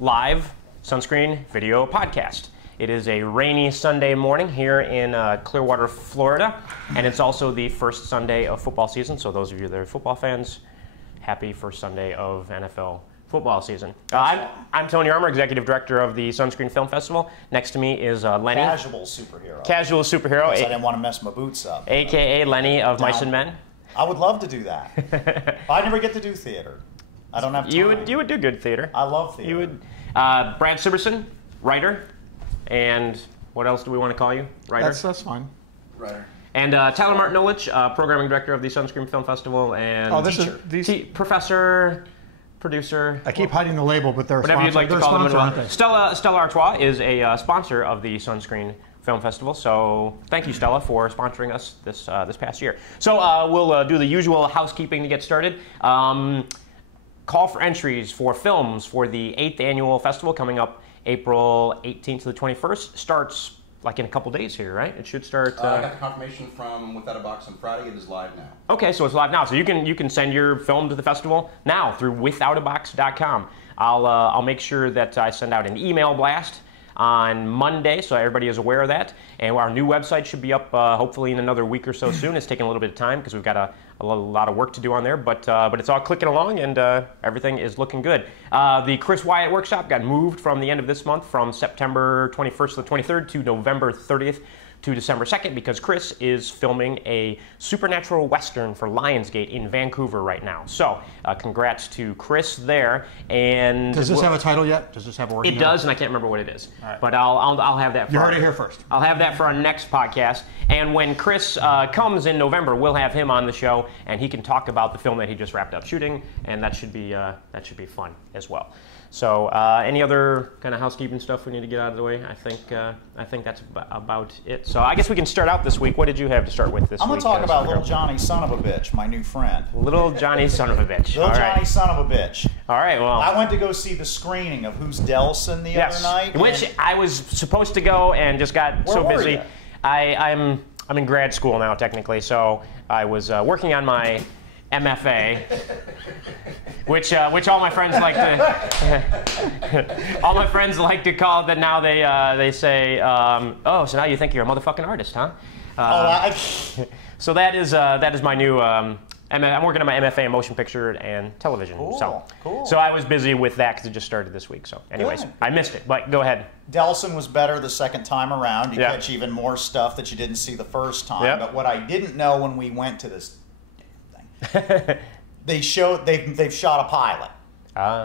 live Sunscreen video podcast. It is a rainy Sunday morning here in Clearwater, Florida, and it's also the first Sunday of football season. So those of you that are football fans, happy first Sunday of NFL football season. I'm Tony Armour, Executive Director of the Sunscreen Film Festival. Next to me is Lenny. Casual superhero. Casual superhero. I didn't want to mess my boots up. AKA Lenny of Mice and Men. I would love to do that. I never get to do theater. I don't have time. You would do good theater. I love theater. You would. Brad Sibbersen, writer. And what else do we want to call you? Writer? That's fine. Writer. And Tyler Martinovich, Programming Director of the Sunscreen Film Festival, and professor, producer. I keep hiding the label, but they're whatever sponsor. You'd like to they're call them. sponsor, Stella Artois is a sponsor of the Sunscreen Film Festival, so thank you, Stella, for sponsoring us this past year. So we'll do the usual housekeeping to get started. Call for entries for films for the 8th annual festival coming up April 18th to the 21st. Starts like in a couple days here, right? It should start. I got the confirmation from Without a Box on Friday. It is live now. Okay, so it's live now. So you can send your film to the festival now through withoutabox.com. I'll make sure that I send out an email blast on Monday, so everybody is aware of that. And our new website should be up hopefully in another week or so soon. It's taking a little bit of time because we've got a lot of work to do on there, but it's all clicking along and everything is looking good. The Chris Wyatt workshop got moved from the end of this month from September 21st to the 23rd to November 30th to December 2nd because Chris is filming a supernatural western for Lionsgate in Vancouver right now. So congrats to Chris there. And does this have a title yet? Does this have a working title? It does, and I can't remember what it is. Right. But I'll have that. You heard it here first. I'll have that for our next podcast. And when Chris comes in November, we'll have him on the show, and he can talk about the film that he just wrapped up shooting, and that should be fun as well. So, any other kind of housekeeping stuff we need to get out of the way? I think that's about it. So, I guess we can start out this week. What did you have to start with this week? I'm going to talk about Little Johnny Son of a Bitch, my new friend. Little Johnny Son of a Bitch. Little Johnny Son of a Bitch. All right, well. I went to go see the screening of Who's Delson the other night. Which I was supposed to go and just got so busy. You? I'm in grad school now, technically, so I was working on my MFA, which all my friends like to call it that now they say, oh, so now you think you're a motherfucking artist, huh? So that is my new. I'm working on my MFA in motion picture and television. Cool. So I was busy with that because it just started this week. So anyways, Good. I missed it. But go ahead. Delson was better the second time around. You catch even more stuff that you didn't see the first time. Yep. But what I didn't know when we went to this thing, they've shot a pilot.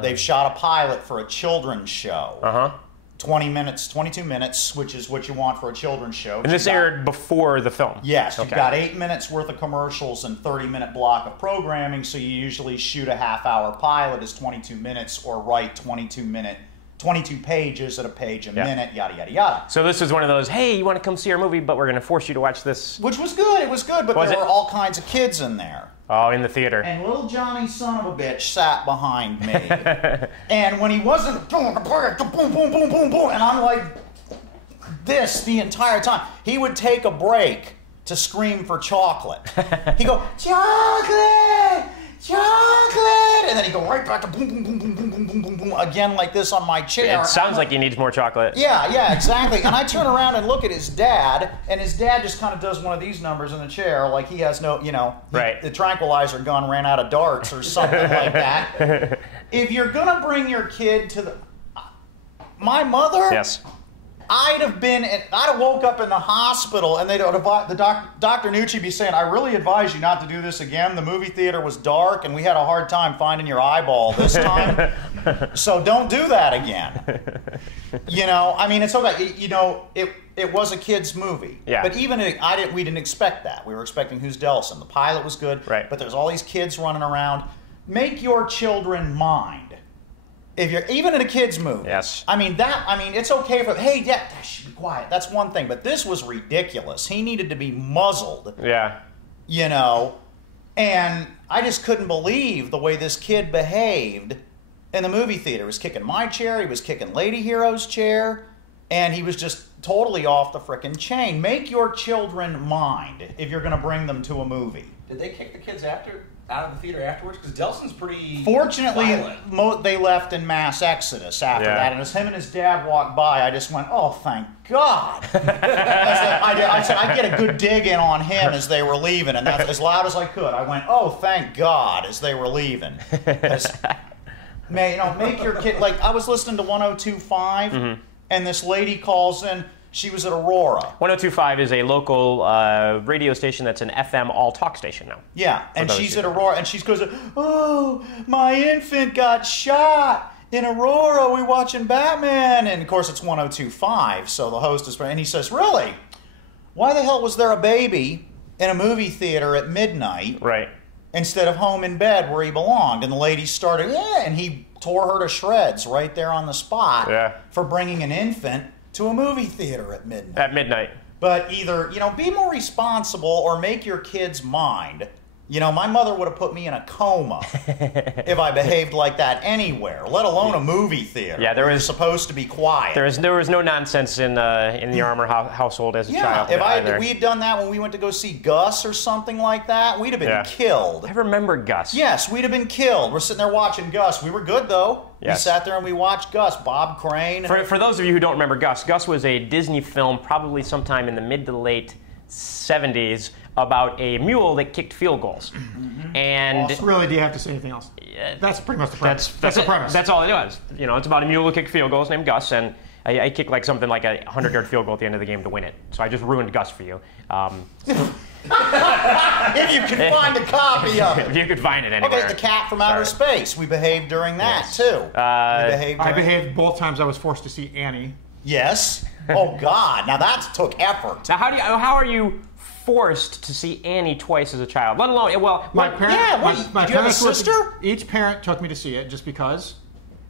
They've shot a pilot for a children's show. 20 minutes, 22 minutes, which is what you want for a children's show. And this aired before the film? Yes. You've got 8 minutes worth of commercials and 30-minute block of programming, so you usually shoot a half-hour pilot as 22 minutes or write 22 pages at a page a minute, yada, yada, yada. So this is one of those, hey, you want to come see our movie, but we're going to force you to watch this. Which was good. It was good, but there were all kinds of kids in there. Oh, in the theater. And little Johnny Son of a Bitch sat behind me. And when he wasn't, boom, boom, boom, boom, boom, boom, and I'm like this the entire time. He would take a break to scream for chocolate. He'd go, chocolate! Chocolate! And then he'd go right back to boom, boom, boom, boom, boom, boom, boom, boom, boom, again like this on my chair. It sounds like he needs more chocolate. Yeah, exactly. And I turn around and look at his dad, and his dad just kind of does one of these numbers in the chair, like he has no, the tranquilizer gun ran out of darts or something like that. If you're going to bring your kid to my mother... Yes. I'd have woke up in the hospital and Dr. Nucci be saying, I really advise you not to do this again. The movie theater was dark and we had a hard time finding your eyeball this time. So don't do that again. It's okay. It was a kid's movie. Yeah. But even we didn't expect that. We were expecting Who's Delson. The pilot was good. Right. But there's all these kids running around. Make your children mind. If you're even in a kid's movie, yes. It's okay for hey, yeah, shh, be quiet. That's one thing, but this was ridiculous. He needed to be muzzled. Yeah. And I just couldn't believe the way this kid behaved in the movie theater. He was kicking my chair, he was kicking Lady Hero's chair, and he was just totally off the frickin' chain. Make your children mind if you're going to bring them to a movie. Did they kick the kids after? out of the theater afterwards? Because Delson's pretty Fortunately, violent. they left in mass exodus after Yeah. that, and as him and his dad walked by, I just went, "Oh, thank God!" I said, "I get a good dig in on him as they were leaving," and that's as loud as I could. I went, "Oh, thank God!" as they were leaving. Make your kid like I was listening to 102.5, and this lady calls in. She was at Aurora. 102.5 is a local radio station that's an FM all-talk station now. Yeah, and those she's who at Aurora, and she goes, "Oh, my infant got shot in Aurora. We watching Batman." And of course, it's 102.5, so the host is, and he says, "Really? Why the hell was there a baby in a movie theater at midnight Right. instead of home in bed where he belonged?" And the lady started, and he tore her to shreds right there on the spot for bringing an infant to a movie theater at midnight. At midnight. But either, be more responsible or make your kids mind. My mother would have put me in a coma if I behaved like that anywhere, let alone a movie theater. Yeah, where you're supposed to be quiet. There was no nonsense in the Armour household as a child. If we had done that when we went to go see Gus or something like that, we'd have been killed. I remember Gus. Yes, we'd have been killed. We're sitting there watching Gus. We were good, though. Yes. We sat there and we watched Gus, Bob Crane. For those of you who don't remember Gus was a Disney film probably sometime in the mid to late 70s about a mule that kicked field goals. And Really, do you have to say anything else? That's pretty much the premise. that's the premise. That's all it was. It's about a mule that kicked field goals named Gus, and I kicked something like a 100-yard field goal at the end of the game to win it. So I just ruined Gus for you. If you can find a copy of it. If you could find it anywhere. Okay, the cat from outer space. We behaved during that, too. I behaved both times I was forced to see Annie. Yes. Oh, God. Now, that took effort. Now, how are you forced to see Annie twice as a child? Let alone, My parents, do you have a sister? Each parent took me to see it just because.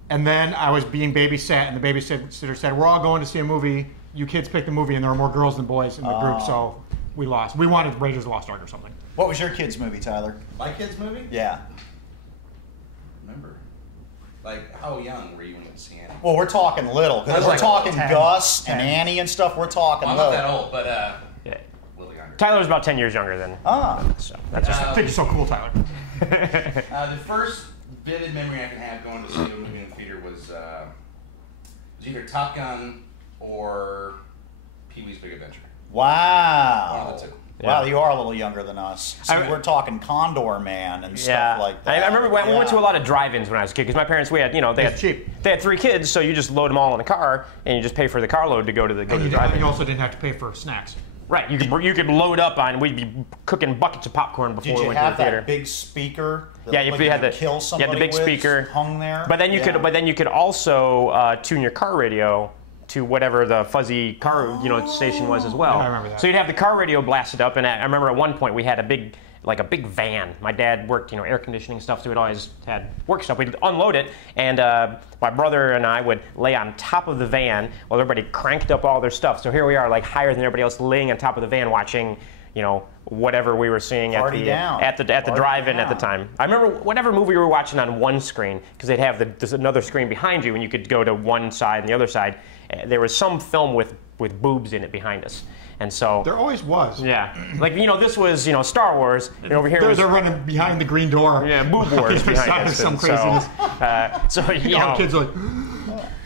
And then I was being babysat, and the babysitter said, "We're all going to see a movie. You kids pick the movie," and there were more girls than boys in the group, so we lost. We wanted Raiders of the Lost Ark or something. What was your kid's movie, Tyler? My kid's movie? Yeah. Remember. How young were you when you went to see Annie? Well, we're talking little. I Because was we're talking 10. Gus and Annie and stuff. We're talking Well, I'm little. not that old, but a yeah. little younger. Tyler's about 10 years younger than. So that's just. I think you're so cool, Tyler. The first vivid memory I can have going to see a movie in the theater was either Top Gun or Pee-wee's Big Adventure. Wow. One of the two. Wow, you are a little younger than us. So we're talking Condor Man and stuff like that. I remember we went to a lot of drive-ins when I was a kid because my parents, they had cheap. They had 3 kids, so you just load them all in a car and you just pay for the carload to go to the You drive-in. also didn't have to pay for snacks. Right, you could load up on. We'd be cooking buckets of popcorn before Did we you went to the have theater. that big speaker? That Yeah, looked if like you had could the kill somebody big with, speaker hung there. But then you could also tune your car radio to whatever the fuzzy car station was as well. Yeah, I remember that. So you'd have the car radio blasted up, and I remember at one point we had a big van. My dad worked air conditioning stuff, so we'd always had work stuff. We'd unload it, and my brother and I would lay on top of the van while everybody cranked up all their stuff. So here we are, higher than everybody else, laying on top of the van watching whatever we were seeing at the drive-in at the time. I remember whatever movie we were watching on one screen, because they'd have there's another screen behind you, and you could go to one side and the other side. There was some film with boobs in it behind us, and so There always was. yeah, this was Star Wars, and over here They're running behind the green door. yeah, boob wars behind us. Some And craziness. So Kids are like,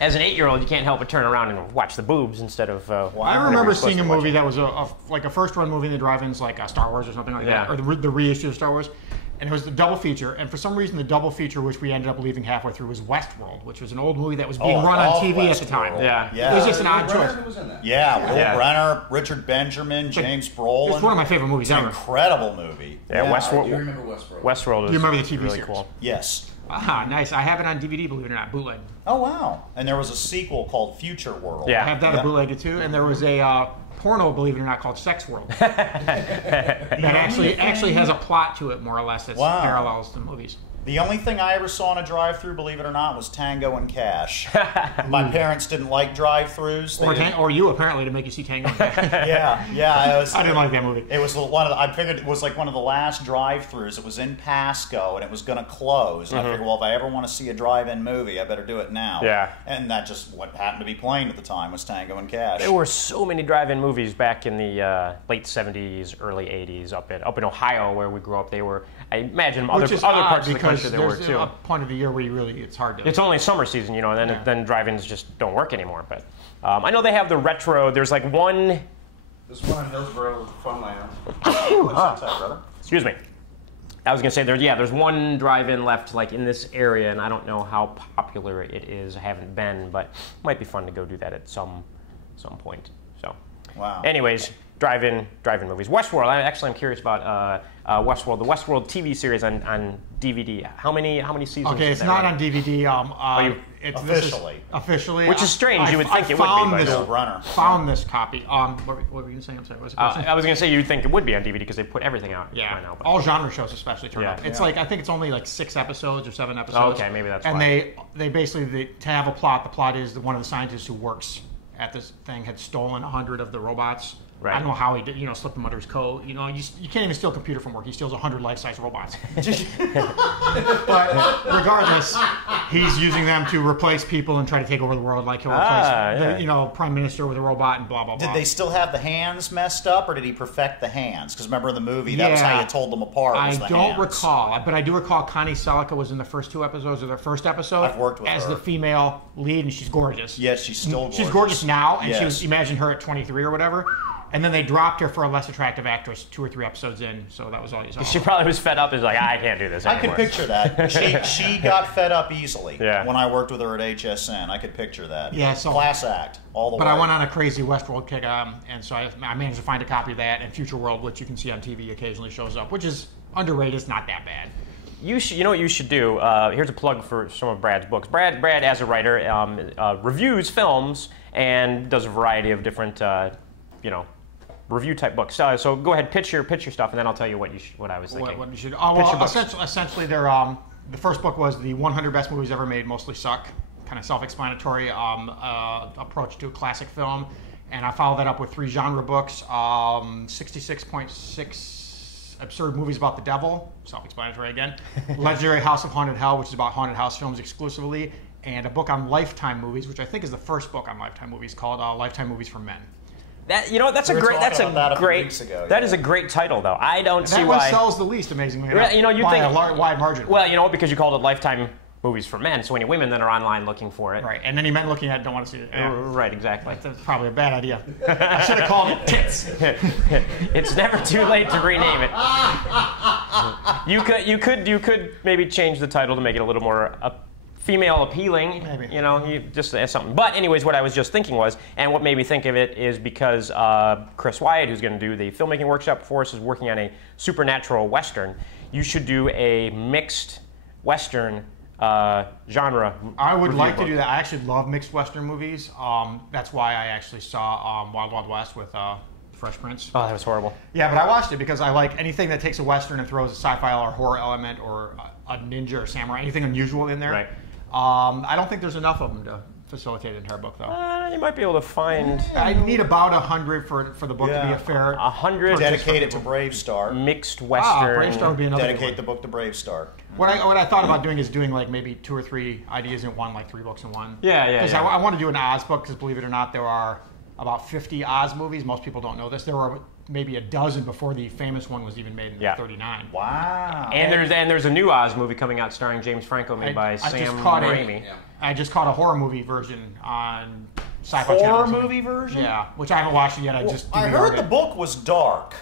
as an 8-year-old, you can't help but turn around and watch the boobs instead of. I remember seeing a movie that was a first-run movie in the drive-ins, like Star Wars or something like that, or the reissue of Star Wars. And it was the double feature, and for some reason the double feature, which we ended up leaving halfway through, was Westworld, which was an old movie that was being run on TV at the time. Yeah. It was just an odd Renner, choice. who was in that? Yeah, Will Brenner, Richard Benjamin, James Brolin. It's one of my favorite movies ever. Incredible movie. Yeah, I Westworld. do remember Westworld. Westworld was Do you remember the TV really series? cool. Yes. Ah, nice. I have it on DVD, believe it or not, bootleg. Oh, wow. And there was a sequel called Future World. Yeah. I have that bootlegged too, and there was a porno, believe it or not, called Sex World. that actually has a plot to it, more or less, that parallels the movies. The only thing I ever saw in a drive-thru, believe it or not, was Tango and Cash. My parents didn't like drive-thrus. Or you, apparently, to make you see Tango and Cash. Yeah. I didn't like that movie. It was one of the, I figured it was like one of the last drive-thrus. It was in Pasco, and it was going to close. And I figured, well, if I ever want to see a drive-in movie, I better do it now. Yeah. And that just what happened to be playing at the time was Tango and Cash. There were so many drive-in movies back in the late 70s, early 80s up in Ohio where we grew up. They were, I imagine, other parts of the country there were too. A point of the year where it's hard to. It's only summer season, and then drive-ins just don't work anymore. But I know they have the retro. There's like one. There's one in Hillsborough with Funland. What's that, brother? Excuse me. I was gonna say there's one drive-in left like in this area, and I don't know how popular it is. I haven't been, but it might be fun to go do that at some point. So. Wow. Anyways, drive-in movies. Westworld. I'm curious about Westworld, the Westworld TV series on DVD. How many seasons? Okay, it's not on DVD. It's officially, which is strange. You would think it would be. Found this copy. What were you saying? I'm sorry. What was the question? I was going to say you'd think it would be on DVD because they put everything out. Yeah, right now. All genre shows especially turn up. It's like I think it's only like 6 episodes or 7 episodes. Oh, okay, maybe that's. And they basically to have a plot. The plot is that one of the scientists who works at this thing had stolen 100 of the robots. Right. I don't know how he did, slipped them under his coat. You can't even steal a computer from work. He steals 100 life-size robots. But regardless, he's using them to replace people and try to take over the world. Like he'll replace the prime minister with a robot and blah, blah, blah. Did they still have the hands messed up, or did he perfect the hands? Because remember in the movie, that was how you told them apart. I don't recall, but I do recall Connie Selica was in the first 2 episodes of their first episode. I've worked with her. As the female lead, and she's gorgeous. Yes, she's still gorgeous. She's gorgeous now, and she was, imagine her at 23 or whatever. And then they dropped her for a less attractive actress 2 or 3 episodes in, so that was all you saw. She probably was fed up. Is like, I can't do this anymore. I could picture that. She got fed up easily when I worked with her at HSN. I could picture that. Yeah, so class act all the way. But I went on a crazy Westworld kick, and so I managed to find a copy of that. And Future World, which you can see on TV, occasionally shows up, which is underrated. It's not that bad. You know what you should do? Here's a plug for some of Brad's books. Brad, as a writer, reviews films and does a variety of different, review type books. So go ahead, pitch your stuff, and then I'll tell you what I was thinking. What you should? Oh, well, essentially, they're the first book was the 100 best movies ever made, mostly suck. Kind of self-explanatory approach to a classic film, and I followed that up with 3 genre books: 66.6 absurd movies about the devil, self-explanatory again. Legendary House of Haunted Hell, which is about haunted house films exclusively, and a book on Lifetime movies, which I think is the first book on Lifetime movies, called Lifetime Movies for Men. That is a great title, though. I don't see why that one sells the least, amazingly enough, by a wide margin. Well, because you called it Lifetime Movies for Men, so any women that are online looking for it, right? And any men looking at it don't want to see it. Yeah. Right, exactly. That's probably a bad idea. I should have called it Tits. It's never too late to rename it. You could maybe change the title to make it a little more female appealing, maybe. Just as something. But anyways, what I was just thinking was, and what made me think of it is because Chris Wyatt, who's going to do the filmmaking workshop for us, is working on a supernatural Western. You should do a mixed Western genre. I would like to do that. I actually love mixed Western movies. That's why I actually saw Wild Wild West with Fresh Prince. Oh, that was horrible. Yeah, but I watched it because I like anything that takes a Western and throws a sci-fi or horror element or a ninja or samurai, anything unusual in there. Right. I don't think there's enough of them to facilitate an entire book, though. You might be able to find. I need about 100 for the book to be a fair. 100. Dedicate it to Brave Star. Mixed Western. Brave Star would be another. Dedicate the book to Brave Star. What I thought about doing is doing like maybe 2 or 3 ideas in one, like 3 books in one. Yeah. Because I want to do an Oz book, because believe it or not, there are about 50 Oz movies. Most people don't know this. There were maybe a dozen before the famous one was even made in 1939. Wow. And there's a new Oz movie coming out starring James Franco, made by Sam Raimi. I just caught a horror movie version on Sci-Fi Channel. Horror movie version? Yeah, which I haven't watched it yet. I heard the book was dark.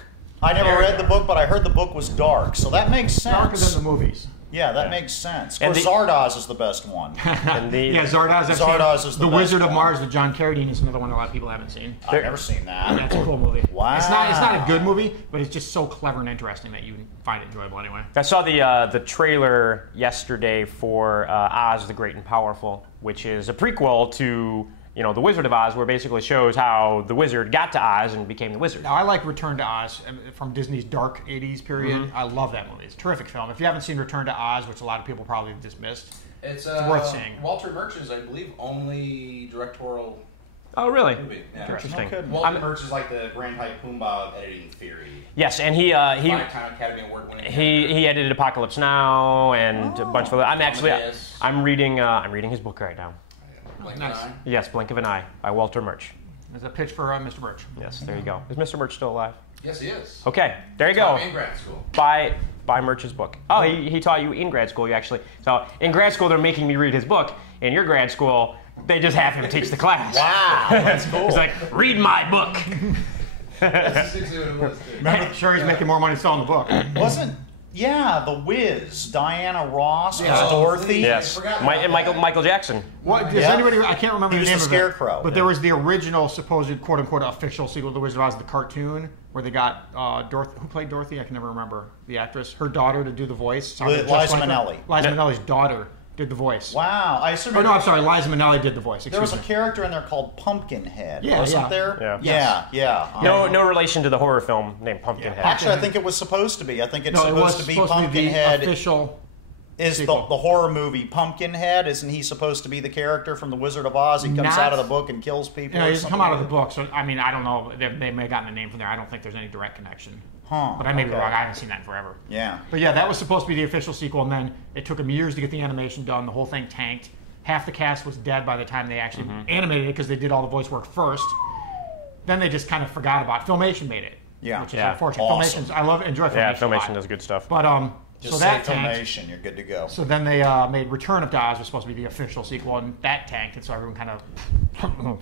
I never read the book, but I heard the book was dark, so that makes sense. Darker than the movies. Yeah, that makes sense. Of course, Zardoz is the best one. Zardoz. Zardoz is the best Wizard of one. Mars with John Carradine is another one a lot of people haven't seen. I've never seen that. That's a cool movie. Wow. It's not a good movie, but it's just so clever and interesting that you find it enjoyable anyway. I saw the trailer yesterday for Oz the Great and Powerful, which is a prequel to The Wizard of Oz, where it basically shows how the wizard got to Oz and became the wizard. Now, I like Return to Oz from Disney's dark 80s period. I love that movie. It's a terrific film. If you haven't seen Return to Oz, which a lot of people probably dismissed, it's worth seeing. Walter Murch's, I believe, only directorial Oh, really? movie. Yeah. Interesting. No Walter Murch is like the Grand Hype Pumbaa of editing theory. Yes, and he 5-time Academy Award winning. he edited Apocalypse Now and a bunch of other. I'm reading his book right now. Nice. Yes, Blink of an Eye by Walter Murch. There's a pitch for Mr. Murch. Yes, there you go. Is Mr. Murch still alive? Yes, he is. Okay, there you go. Taught me in grad school. Buy Murch's book. Oh, he taught you in grad school. So in grad school they're making me read his book. In your grad school, they just have him teach the class. Wow, that's cool. He's like, read my book. That's essentially what it was, too. Remember, sure, he's making more money selling the book. The Wiz, Diana Ross was Dorothy. Yes, Michael Jackson. What does anybody? I can't remember the name of it. Scarecrow. But there was the original, supposed quote unquote official sequel to The Wizard of Oz, the cartoon, where they got Dorothy. Who played Dorothy? I can never remember the actress. Her daughter to do the voice. Liza Minnelli. Liza Minnelli's daughter did the voice. Wow, I assume. Oh no, I'm sorry. Liza Minnelli did the voice. There was a character in there called Pumpkinhead. Yeah, wasn't there? Yeah. Yes. Yeah. No relation to the horror film named Pumpkinhead. Actually, I think it was supposed to be. I think it's No, it was supposed to be supposed Pumpkinhead. To be the official. Is the horror movie Pumpkinhead? Isn't he supposed to be the character from The Wizard of Oz? He comes out of the book and kills people. Yeah, he doesn't come out of the book. So I mean, I don't know. They may have gotten the name from there. I don't think there's any direct connection. But I may be wrong. I haven't seen that in forever. Yeah. But yeah, that was supposed to be the official sequel, and then it took them years to get the animation done. The whole thing tanked. Half the cast was dead by the time they actually animated it because they did all the voice work first. Then they just kind of forgot about it. Filmation made it. Yeah. Which is unfortunate. Awesome. Enjoy Filmation. Yeah, a Filmation lot. does good stuff. But Just so say that tanked. Filmation, you're good to go. So then they made Return of Oz was supposed to be the official sequel, and that tanked, and so everyone kind of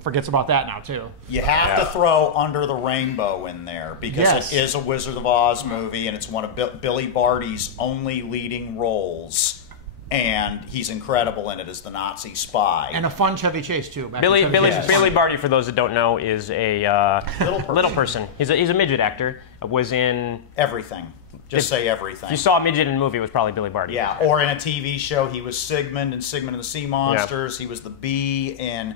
forgets about that now too. You have to throw Under the Rainbow in there because it is a Wizard of Oz movie, and it's one of Billy Barty's only leading roles. And he's incredible in it as the Nazi spy. And a fun Chevy Chase too. Billy Barty, for those that don't know, is a little person. He's a midget actor. Was in everything. Say everything. If you saw a midget in a movie, it was probably Billy Barty. Yeah, or in a TV show, he was Sigmund in Sigmund and the Sea Monsters. Yeah. He was the bee in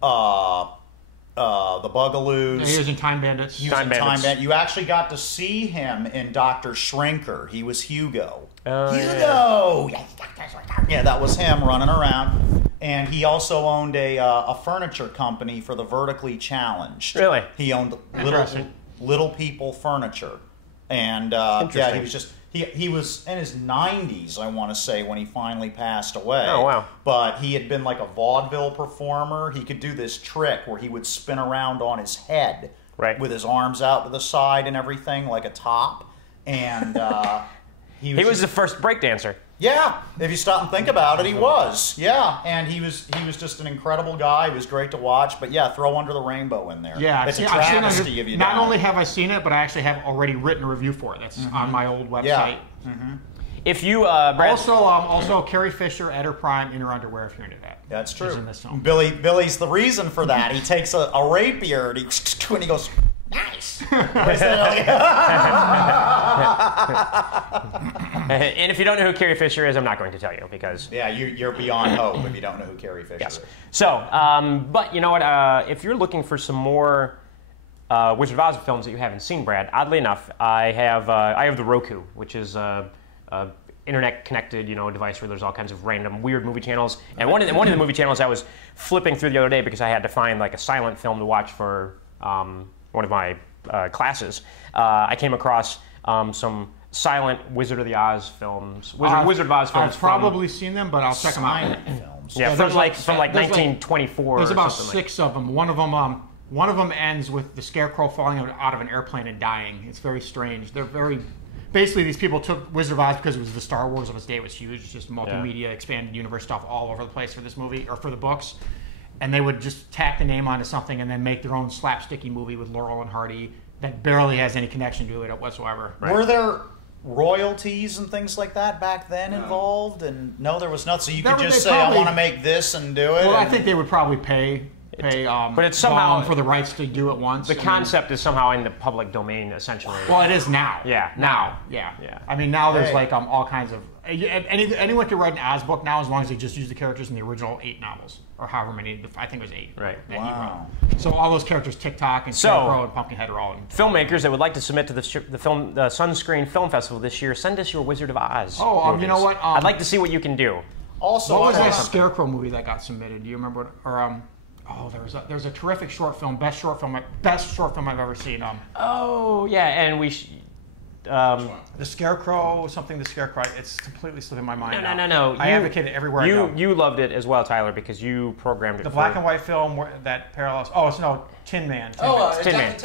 the Bugaloos. Yeah, he was in Time Bandits. You actually got to see him in Dr. Shrinker. He was Hugo. Hugo! Yeah, that was him running around. And he also owned a furniture company for the vertically challenged. Really? He owned Little People Furniture. And he was just he was in his 90s, I want to say, when he finally passed away. Oh, wow. But he had been like a vaudeville performer. He could do this trick where he would spin around on his head with his arms out to the side and everything like a top. And he was the first breakdancer. Yeah, if you stop and think about it, he was. Yeah, and he was just an incredible guy. He was great to watch. But yeah, throw Under the Rainbow in there. Yeah, it's a travesty of you. Not only have I seen it, but I actually have already written a review for it. That's on my old website. Yeah. If you Brad, also Carrie Fisher, Eder Prime, in her underwear. If you're into that, that's true. She's in this film. Billy's the reason for that. He takes a rapier and he goes. Nice. And if you don't know who Carrie Fisher is, I'm not going to tell you because you're beyond hope if you don't know who Carrie Fisher is. So, but you know what? If you're looking for some more Wizard of Oz films that you haven't seen, Brad, oddly enough, I have the Roku, which is a internet-connected device where there's all kinds of random weird movie channels. And one of the movie channels I was flipping through the other day because I had to find like a silent film to watch for one of my classes. I came across some silent Wizard of Oz films. Wizard of Oz films. I've probably seen them, but I'll check them out. Films. Yeah, from 1924. There's about 6 of them. One of them ends with the Scarecrow falling out of an airplane and dying. It's very strange. They're very. Basically, these people took Wizard of Oz because it was the Star Wars of its day. It was huge. It's just multimedia, expanded universe stuff all over the place for this movie or for the books. And they would just tack the name onto something and then make their own slapsticky movie with Laurel and Hardy that barely has any connection to it whatsoever. Right. Were there royalties and things like that back then involved? And no, there was not. So you could just say, I want to make this and do it? Well, I think they would probably pay but it's somehow for the rights to do it once. The concept is somehow in the public domain, essentially. Well, it is now. Yeah, now. Yeah. I mean, now there's like all kinds of anyone can write an Oz book now as long as they just use the characters in the original 8 novels, or however many. I think it was 8. Right. That he Wow. wrote. So all those characters, TikTok and Scarecrow and Pumpkinhead, are all in. Filmmakers that would like to submit to the Sunscreen Film Festival this year, send us your Wizard of Oz. Oh, you know what? I'd like to see what you can do. Also, What was that Scarecrow movie that got submitted? Do you remember what? Or there was a terrific short film, best short film I've ever seen. Oh yeah, and we. The Scarecrow, the Scarecrow. It's completely slipping my mind. No. I advocate it everywhere I go. You loved it as well, Tyler, because you programmed it. The black and white film that parallels. Oh, it's Tin Man. Tin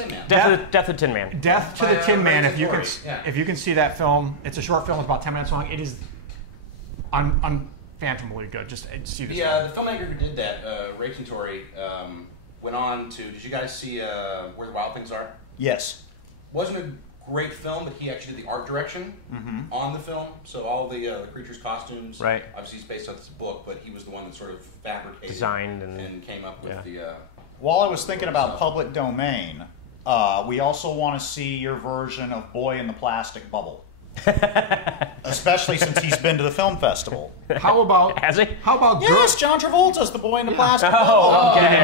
Man. Death of Tin Man. Death to the Tin Man. Yeah. If you can see that film, it's a short film. It's about 10 minutes long. It is unfathomably good. Just see this. The filmmaker who did that, Ray Tintori, went on to. Did you guys see Where the Wild Things Are? Yes. Wasn't a great film, but he actually did the art direction on the film. So all the creatures' costumes. Right. Obviously, it's based on this book, but he was the one that sort of fabricated, designed, and came up with the. While I was thinking about public domain, we also want to see your version of Boy in the Plastic Bubble. Especially since he's been to the film festival. How about Has he? How about Yes, John Travolta's the Boy in the Plastic Oh, Bubble. okay.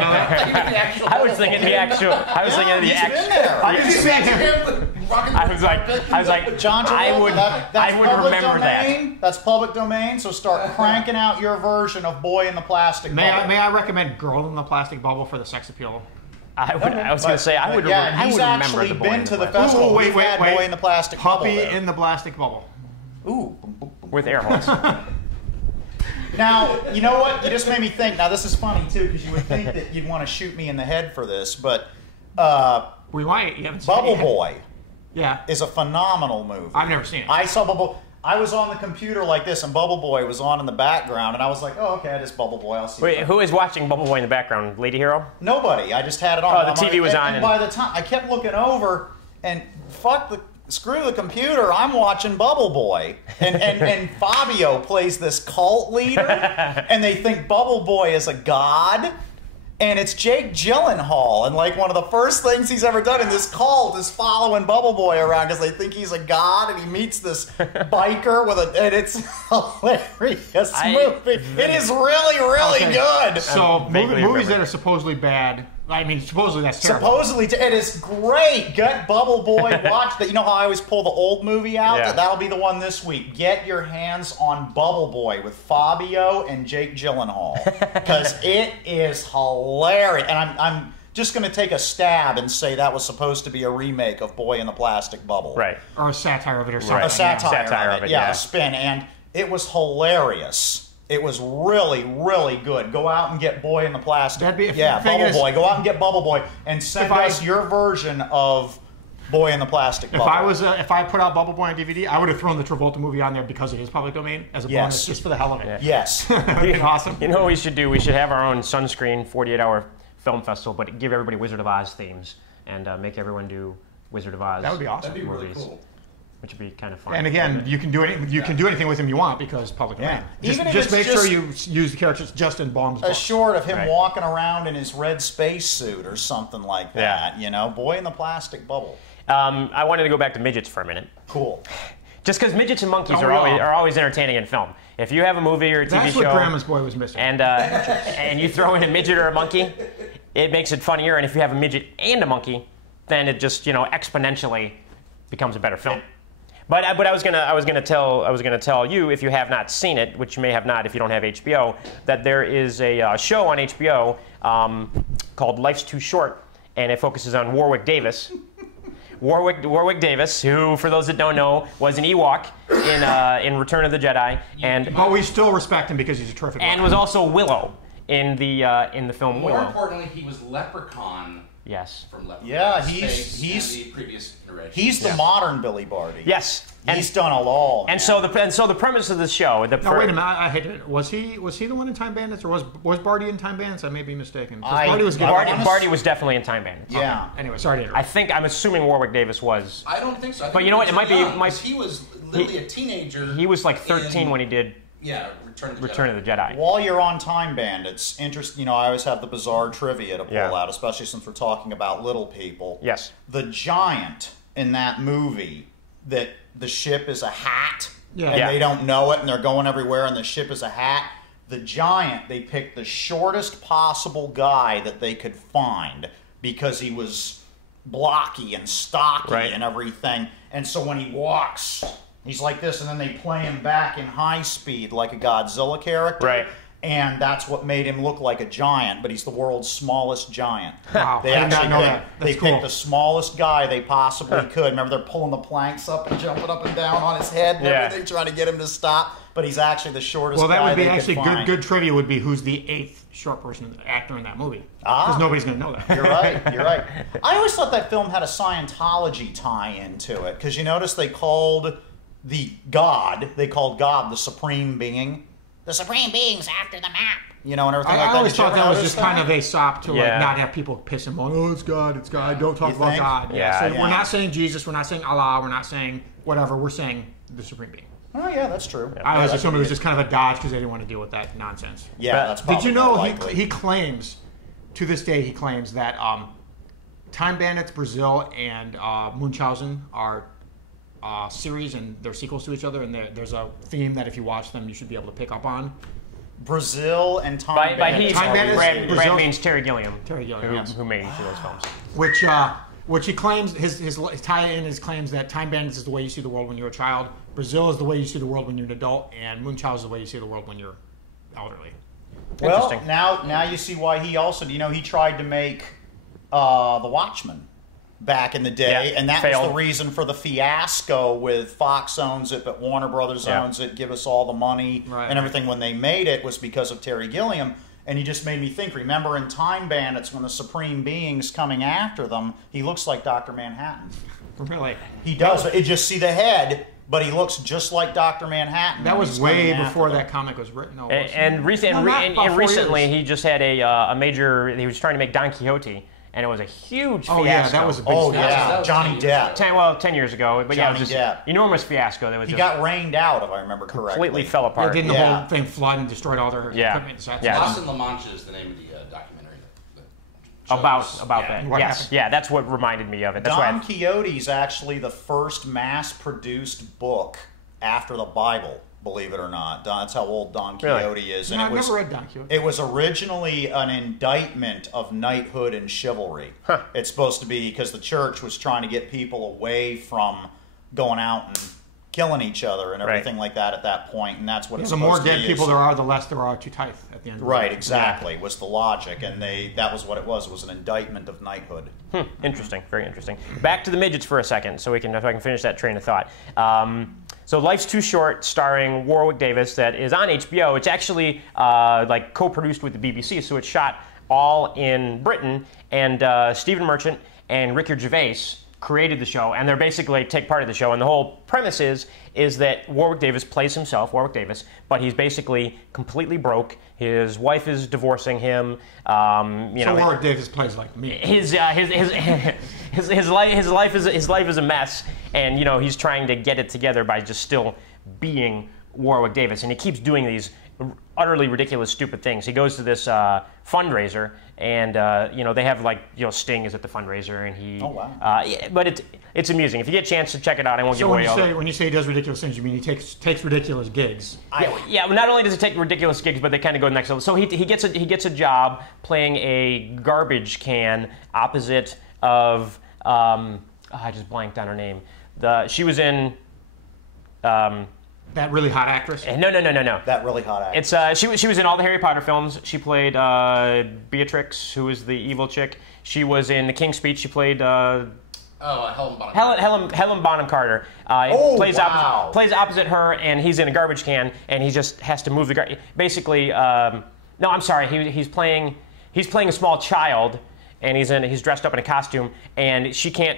I I was thinking the actual. I was thinking of the He's been actual. there. I can see him. I was like, John Travolta, I would public remember that. domain. That's public domain. So start cranking out your version of Boy in the Plastic May Bubble. I recommend Girl in the Plastic Bubble for the sex appeal? I was going to say I would. Yeah, I he's would remember actually the boy been in to the plastic. festival. Ooh, We've had Boy in the Plastic Bubble Puppy there. in the Plastic Bubble. Ooh. With air holes. Now, you know what? You just made me think. Now, this is funny, too, because you would think that you'd want to shoot me in the head for this, but We might. You haven't seen Bubble it yet. Boy Yeah. is a phenomenal movie. I've never seen it. I saw Bubble. I was on the computer like this, and Bubble Boy was on in the background, and I was like, "Oh, okay, just Bubble Boy. I'll see." Wait, who is watching Bubble Boy in the background? Lady Hero? Nobody. I just had it on. Oh, the TV was on, And and- by the time I kept looking over, and screw the computer, I'm watching Bubble Boy, and Fabio plays this cult leader, and they think Bubble Boy is a god. And it's Jake Gyllenhaal, and like one of the first things he's ever done in this cult is following Bubble Boy around because they think he's a god, and he meets this biker and it's hilarious movie. It is really, really Okay. good. So vaguely movies remember. that are supposedly bad. I mean, supposedly that's terrible. Supposedly, it is great. Get Bubble Boy. Watch that. You know how I always pull the old movie out? Yeah. That'll be the one this week. Get your hands on Bubble Boy with Fabio and Jake Gyllenhaal because it is hilarious. And I'm just going to take a stab and say that was supposed to be a remake of Boy in the Plastic Bubble. Right. Or a satire of it or something. Right. A satire of it, yeah, yeah. a spin. And it was hilarious. It was really, really good. Go out and get Boy in the Plastic. That'd be- yeah, the thing Bubble is- Boy. Go out and get Bubble Boy and send If I- us your version of Boy in the Plastic If Bubble. if I put out Bubble Boy on DVD, I would have thrown the Travolta movie on there because it is public domain as a Yes. bonus, just for the hell of it. Yes. That'd be awesome. You know what we should do? We should have our own Sunscreen 48-hour film festival, but give everybody Wizard of Oz themes and make everyone do Wizard of Oz. That would be awesome. That'd be really movies, cool. which would be kind of fun. And again, you can do anything with him you want because public domain. Yeah. Even if Just it's make just sure you use the characters just in Baum's A book. short of him Right. walking around in his red spacesuit or something like that. You know, Boy in the Plastic Bubble. I wanted to go back to midgets for a minute. Cool. Just because midgets and monkeys Don't are we all? always entertaining in film. If you have a movie or a TV That's show what Grandma's Boy was missing. and you throw in a midget or a monkey, it makes it funnier. And if you have a midget and a monkey, then it just exponentially becomes a better film. But I was gonna tell you, if you have not seen it, which you may have not if you don't have HBO, that there is a show on HBO called Life's Too Short, and it focuses on Warwick Davis. Warwick Davis, who, for those that don't know, was an Ewok in Return of the Jedi, But we still respect him because he's a terrific and actor. was also Willow in the film More Willow. importantly, he was Leprechaun Yes. from Leprechaun. Yeah, Space he's- and the previous iteration. He's the modern Billy Barty. Yes. He's done it all. And so the premise of the show. No, wait a minute. I hate it. Was he the one in Time Bandits, or was Barty in Time Bandits? I may be mistaken. 'Cause Barty was Barty was definitely in Time Bandits. Yeah. Anyway, sorry to interrupt. I'm assuming Warwick Davis was. I don't think so. I think But you know what? he It was might be- young, might- 'cause he was literally a teenager. He was like 13 when he did Yeah, Return of the Jedi. While you're on Time Bandits, I always have the bizarre trivia to pull Yeah. out, especially since we're talking about little people. Yes. The giant in that movie, that the ship is a hat and they don't know it, and they're going everywhere, and the ship is a hat. The giant, they picked the shortest possible guy that they could find because he was blocky and stocky and everything. And so when he walks, he's like this, and then they play him back in high speed like a Godzilla character. Right. And that's what made him look like a giant, but he's the world's smallest giant. Wow, They I did not know that. That's cool. picked the smallest guy they possibly could. Remember, they're pulling the planks up and jumping up and down on his head and everything, trying to get him to stop. But he's actually the shortest guy. Well, that would be they actually could find. good trivia would be who's the 8th short person actor in that movie. Because nobody's going to know that. You're right. You're right. I always thought that film had a Scientology tie-in to it, because you notice they called God the Supreme Being. The Supreme Being's after the map. You know, and everything like that. I always Did you thought ever that was notice just kind of a sop to like not have people piss him on. Oh, it's God, it's God. Don't talk about think? God. Yeah, So yeah. we're not saying Jesus. We're not saying Allah. We're not saying whatever. We're saying the Supreme Being. Oh, yeah, that's true. I always assumed it was just kind of a dodge because they didn't want to deal with that nonsense. Yeah, that's probably Did you know more likely. he claims, to this day, he claims that Time Bandits Brazil and Munchausen are series and they're sequels to each other, and there's a theme that if you watch them, you should be able to pick up on. Brazil and Time By Bandits. Time Bandits, Brad means Terry Gilliam. Terry Gilliam, yes. Who made each of those films. Which he claims, his tie-in is claims that Time Bandits is the way you see the world when you're a child, Brazil is the way you see the world when you're an adult, and Munchausen is the way you see the world when you're elderly. Well, Interesting. now you see why he also, he tried to make The Watchmen back in the day, and that failed. was the reason for the fiasco with Fox owns it, but Warner Brothers owns it, give us all the money and everything when they made it was because of Terry Gilliam. And he just made me think, remember in Time Bandits when the Supreme Being's coming after them, he looks like Dr. Manhattan. Really? He does. You just see the head, but he looks just like Dr. Manhattan. That when was he's way coming before after that them. comic was written. No, And recently, he just had a major. He was trying to make Don Quixote, and it was a huge fiasco. Oh yeah, that was a big. that was Johnny 10 years Depp. 10 years ago, but Johnny it was just Depp. enormous fiasco. That was He just got rained out, if I remember correctly. completely fell apart. Didn't the whole thing flood and destroyed all their equipment? So that's Yeah. Lost in La Mancha is the name of the documentary. about that. What Yes, happened? yeah, that's what reminded me of it. That's Don why. Quixote's actually the first mass-produced book after the Bible, believe it or not. That's how old Don Quixote is. No, I've never read Don Quixote. It was originally an indictment of knighthood and chivalry. It's supposed to be because the church was trying to get people away from going out and killing each other and everything like that at that point, and that's what it's The supposed more to be. dead people there are, the less there are to tithe at the end of the Right, day. exactly, was the logic, and that was what it was. It was an indictment of knighthood. Interesting, very interesting. Back to the midgets for a second, so I can finish that train of thought. So Life's Too Short, starring Warwick Davis, that is on HBO. It's actually co-produced with the BBC, so it's shot all in Britain. And Stephen Merchant and Ricky Gervais created the show, and they're basically take part of the show. And the whole premise is that Warwick Davis plays himself, Warwick Davis, but he's basically completely broke. His wife is divorcing him. So Warwick Davis plays like me. His life is a mess, and he's trying to get it together by just still being Warwick Davis, and he keeps doing these utterly ridiculous, stupid things. He goes to this fundraiser, and they have Sting is at the fundraiser, and he. Oh wow! But it's amusing. If you get a chance to check it out, I won't give away all. So when you say he does ridiculous things, you mean he takes ridiculous gigs? Yeah. Well, not only does he take ridiculous gigs, but they kind of go to the next level. So he gets a job playing a garbage can opposite of. I just blanked on her name. She was in. That really hot actress? No. That really hot actress. She was in all the Harry Potter films. She played Beatrix, who was the evil chick. She was in The King's Speech. She played Helen Bonham Carter. Helen Bonham Carter. Plays opposite her, and he's in a garbage can, and he just has to move the garbage. Basically, no, I'm sorry. He's playing a small child, and he's dressed up in a costume, and she can't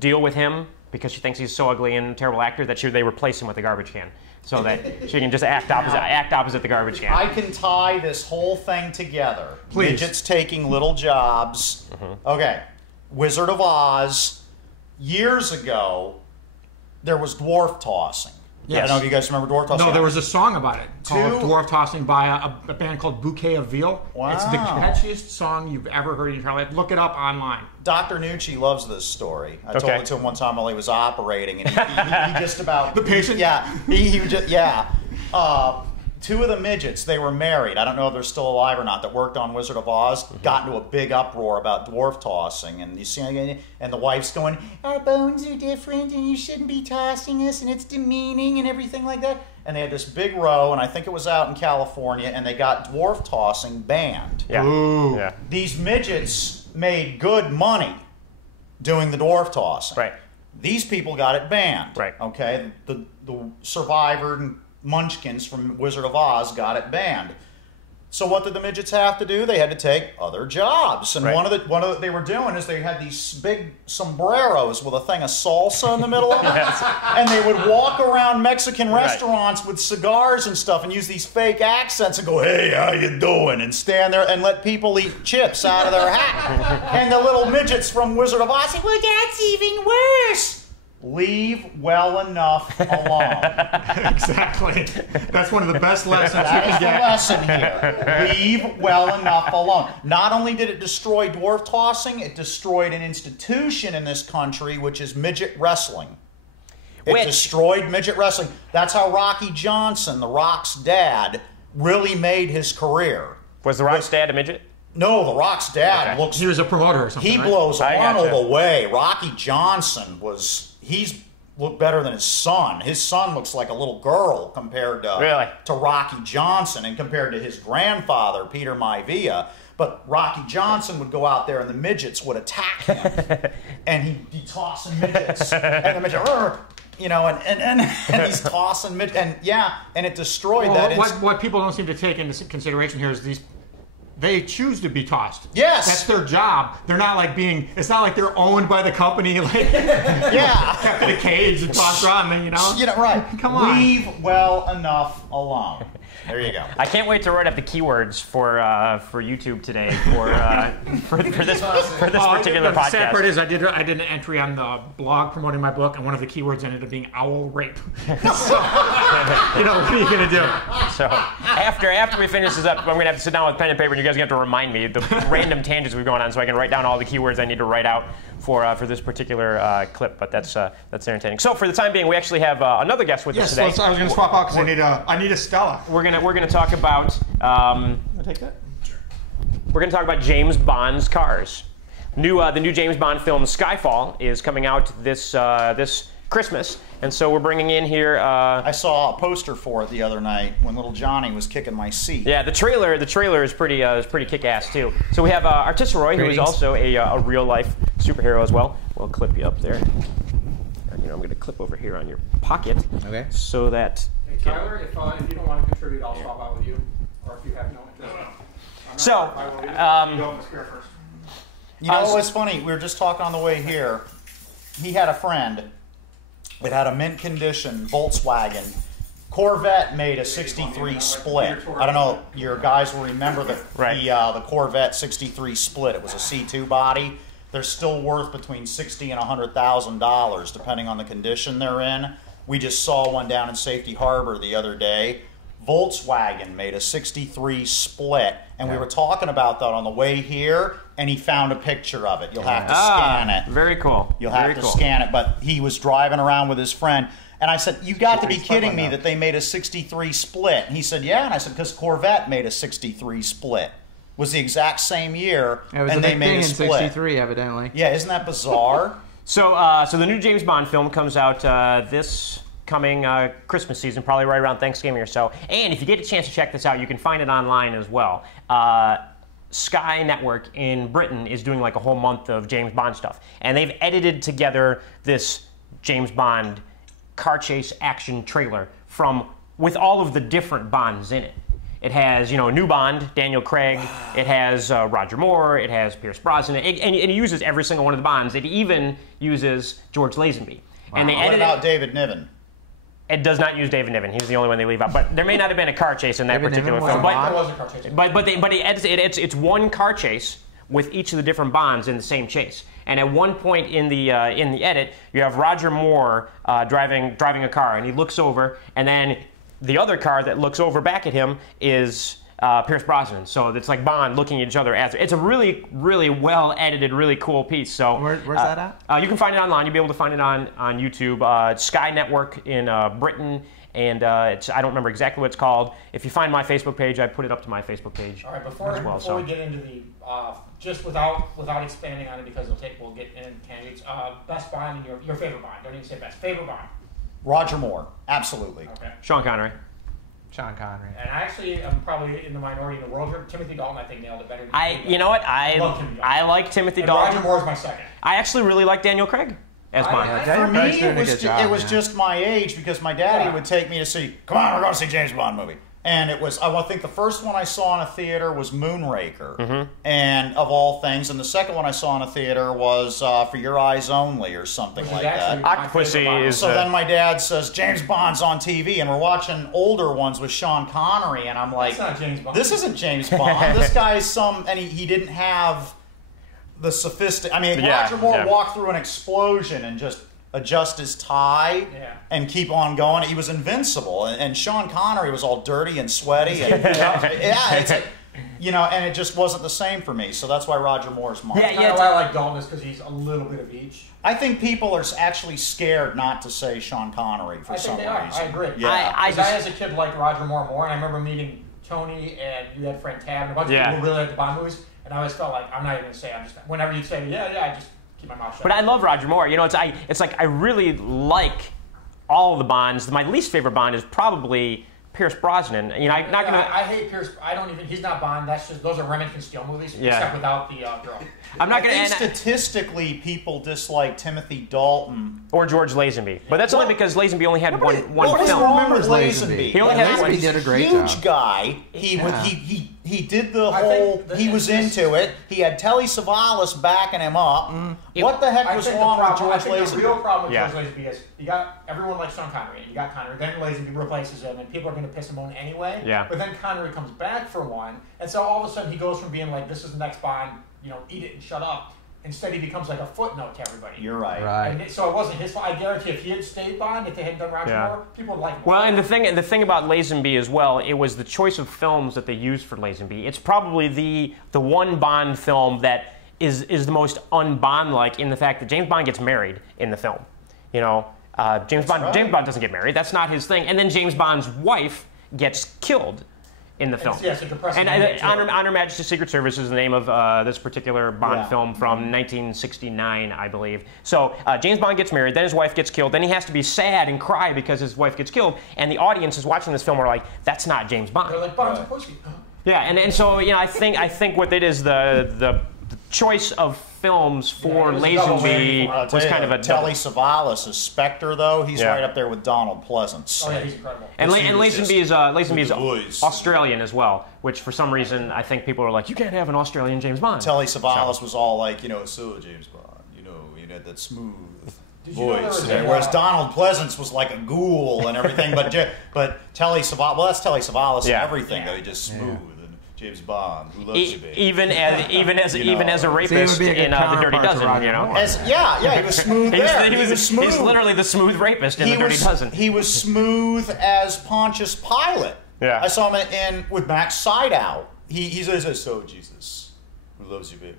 deal with him because she thinks he's so ugly and a terrible actor that they replace him with a garbage can, so that she can just act opposite the garbage can. I can tie this whole thing together. Please. Midgets taking little jobs. Okay. Wizard of Oz. Years ago, there was dwarf tossing. I don't know if you guys remember Dwarf Tossing. No, there was a song about it called Dwarf Tossing by a band called Bouquet of Veal. Wow. It's the catchiest song you've ever heard in your life. Look it up online. Dr. Nucci loves this story. I told it to him one time while he was operating, and he just about... The patient? Yeah. He just, two of the midgets, they were married. I don't know if they're still alive or not, that worked on Wizard of Oz, got into a big uproar about dwarf tossing. And you see, and the wife's going, our bones are different, and you shouldn't be tossing us, and it's demeaning, and everything like that. And they had this big row, and I think it was out in California, and they got dwarf tossing banned. Yeah. Ooh. Yeah. These midgets made good money doing the dwarf tossing. Right. These people got it banned. Right. Okay. The survivor and munchkins from Wizard of Oz got it banned. So what did the midgets have to do? They had to take other jobs. And one of the they were doing is they had these big sombreros with a thing of salsa in the middle of them. And they would walk around Mexican restaurants with cigars and stuff and use these fake accents and go, hey, how you doing? And stand there and let people eat chips out of their hat. And the little midgets from Wizard of Oz say, well, that's even worse. Leave well enough alone. Exactly. That's one of the best lessons you can That's the get. lesson here. Leave well enough alone. Not only did it destroy dwarf tossing, it destroyed an institution in this country, which is midget wrestling. It destroyed midget wrestling. That's how Rocky Johnson, The Rock's dad, really made his career. Was The Rock's dad a midget? No, The Rock's dad looks... He was a promoter or something, He right? blows Arnold gotcha. away. Rocky Johnson he's looked better than his son. His son looks like a little girl compared to Rocky Johnson and compared to his grandfather, Peter Maivia. But Rocky Johnson would go out there and the midgets would attack him. And he'd be tossing midgets. And the midget, and he's tossing midgets. And it destroyed that. What people don't seem to take into consideration here is they choose to be tossed. Yes. That's their job. They're not like it's not like they're owned by the company, like kept in a cage and tossed around, Right. Come on. Leave well enough alone. There you go. I can't wait to write up the keywords for YouTube today for this particular The sad part podcast. is I did an entry on the blog promoting my book, and one of the keywords ended up being owl rape. So, what are you gonna do? So after we finish this up, I'm gonna have to sit down with pen and paper, and you guys are gonna have to remind me the random tangents we've gone on, so I can write down all the keywords I need to write out for this particular clip. But that's entertaining. So for the time being, we actually have another guest with us today. Yes, I was gonna swap out because I need a Stella. We're gonna talk about. Take that. We're gonna talk about James Bond's cars. The new James Bond film Skyfall is coming out this Christmas, and so we're bringing in here. I saw a poster for it the other night when little Johnny was kicking my seat. Yeah, the trailer is pretty kick-ass too. So we have Artissa Roy, who is also a real-life superhero as well. We'll clip you up there. And, I'm going to clip over here on your pocket. Okay. So that. Hey, Tyler, if you don't want to contribute, I'll swap out with you, or if you have no interest. So. You know what's funny? We were just talking on the way here. He had a friend that had a mint condition Volkswagen Corvette made a 63 split. I don't know, your guys will remember the Corvette 63 split. It was a C2 body. They're still worth between $60,000 and $100,000 depending on the condition they're in. We just saw one down in Safety Harbor the other day. Volkswagen made a 63 split, and we were talking about that on the way here, and he found a picture of it. You'll have to scan it. Very cool. You'll have to scan it, but he was driving around with his friend, and I said, you got to be kidding me that they made a 63 split. And he said, yeah, and I said, because Corvette made a 63 split. It was the exact same year, and they made a split. 63, evidently. Yeah, isn't that bizarre? So the new James Bond film comes out this coming Christmas season, probably right around Thanksgiving or so. And if you get a chance to check this out, you can find it online as well. Sky Network in Britain is doing like a whole month of James Bond stuff. And they've edited together this James Bond car chase action trailer with all of the different Bonds in it. It has, new Bond, Daniel Craig. It has Roger Moore. It has Pierce Brosnan. And it uses every single one of the Bonds. It even uses George Lazenby. Wow. And they what about David Niven? It does not use David Niven. He's the only one they leave out. But there may not have been a car chase in that particular film. But it was a car chase. But it edits, it's one car chase with each of the different Bonds in the same chase. And at one point in the edit, you have Roger Moore driving a car, and he looks over, and then the other car that looks over back at him is Pierce Brosnan. So it's like Bond looking at each other. It's a really, really well edited, really cool piece. So where's that at? You can find it online. You'll be able to find it on YouTube. Sky Network in Britain. And I don't remember exactly what it's called. If you find my Facebook page, I put it up to my Facebook page. All right, before we get into the just without expanding on it because we'll get into candidates. Best Bond and your favorite Bond. Don't even say best. Favorite Bond. Roger Moore, absolutely. Okay. Sean Connery. Sean Connery. And I actually am probably in the minority in the world here. Timothy Dalton, I think, nailed it better. You know what? I like Timothy Dalton. Roger Moore's my second. I actually really like Daniel Craig as Bond. For me, it was just my age because my daddy would take me to see, come on, we're going to see James Bond movie. And it was, I think the first one I saw in a theater was Moonraker, and of all things. And the second one I saw in a theater was For Your Eyes Only or something like that. Octopussy is... So then my dad says, James Bond's on TV, and we're watching older ones with Sean Connery, and I'm like, That's not James Bond. This isn't James Bond. This guy is and he didn't have the Roger Moore walked through an explosion and just adjust his tie and keep on going. He was invincible, and Sean Connery was all dirty and sweaty. And, and it just wasn't the same for me. So that's why Roger Moore's mine. Why I like Dalton is because he's a little bit of each. I think people are actually scared not to say Sean Connery for some reason. I agree. Yeah. I as a kid liked Roger Moore more, and I remember meeting Tony and you had Frank Tab and a bunch of people who really liked the Bond movies, and I always felt like I'm not even going to say. Whenever you say I just keep my mouth shut. But I love Roger Moore. It's like I really like all of the Bonds. My least favorite Bond is probably Pierce Brosnan. I'm not gonna. I hate Pierce. He's not Bond. That's just those are Remington Steele movies, except without the girl. I'm not gonna. I think statistically, people dislike Timothy Dalton or George Lazenby, but that's only because Lazenby only had one film. Remember Lazenby? He only had Lazenby did a great huge job. Guy. He did the whole. He was into it. He had Telly Savalas backing him up. What the heck was wrong with George Lazenby? The real problem with George Lazenby is you got everyone likes Sean Connery, and you got Connery. Then Lazenby replaces him, and people are going to piss him on anyway. Yeah. But then Connery comes back for one, and so all of a sudden he goes from being like, "This is the next Bond," eat it and shut up. Instead, he becomes like a footnote to everybody. You're right. And so it wasn't his fault. I guarantee if he had stayed Bond, if they hadn't done Roger Moore, people would like him. Well, and the thing about Lazenby as well, it was the choice of films that they used for Lazenby. It's probably the one Bond film that is the most un-Bond-like in the fact that James Bond gets married in the film. James Bond doesn't get married. That's not his thing. And then James Bond's wife gets killed in the film. Yes, it's depressing. And Honor Majesty's Secret Service is the name of this particular Bond film from 1969, I believe. So James Bond gets married, then his wife gets killed, then he has to be sad and cry because his wife gets killed, and the audience is watching this film are like, that's not James Bond. They're like, Bond's a pussy. Yeah, and so I think what it is the choice of films for Lazenby was kind of a Telly Savalas as Spectre, though. He's right up there with Donald Pleasance. Oh yeah, he's incredible. And Lazenby is Australian as well, which for some reason I think people are like, you can't have an Australian James Bond. Telly Savalas was all like, so James Bond, he had that smooth voice. Whereas Donald Pleasance was like a ghoul and everything, but Telly Savalas, that's Telly Savalas and everything, though. He just smooth. James Bond, who loves you, baby. Even as a rapist in The Dirty Dozen, he was smooth there. He was smooth. He's literally the smooth rapist in The Dirty Dozen. He was smooth as Pontius Pilate. Yeah. I saw him with Max Sydow. He says, "So Jesus, who loves you, baby,"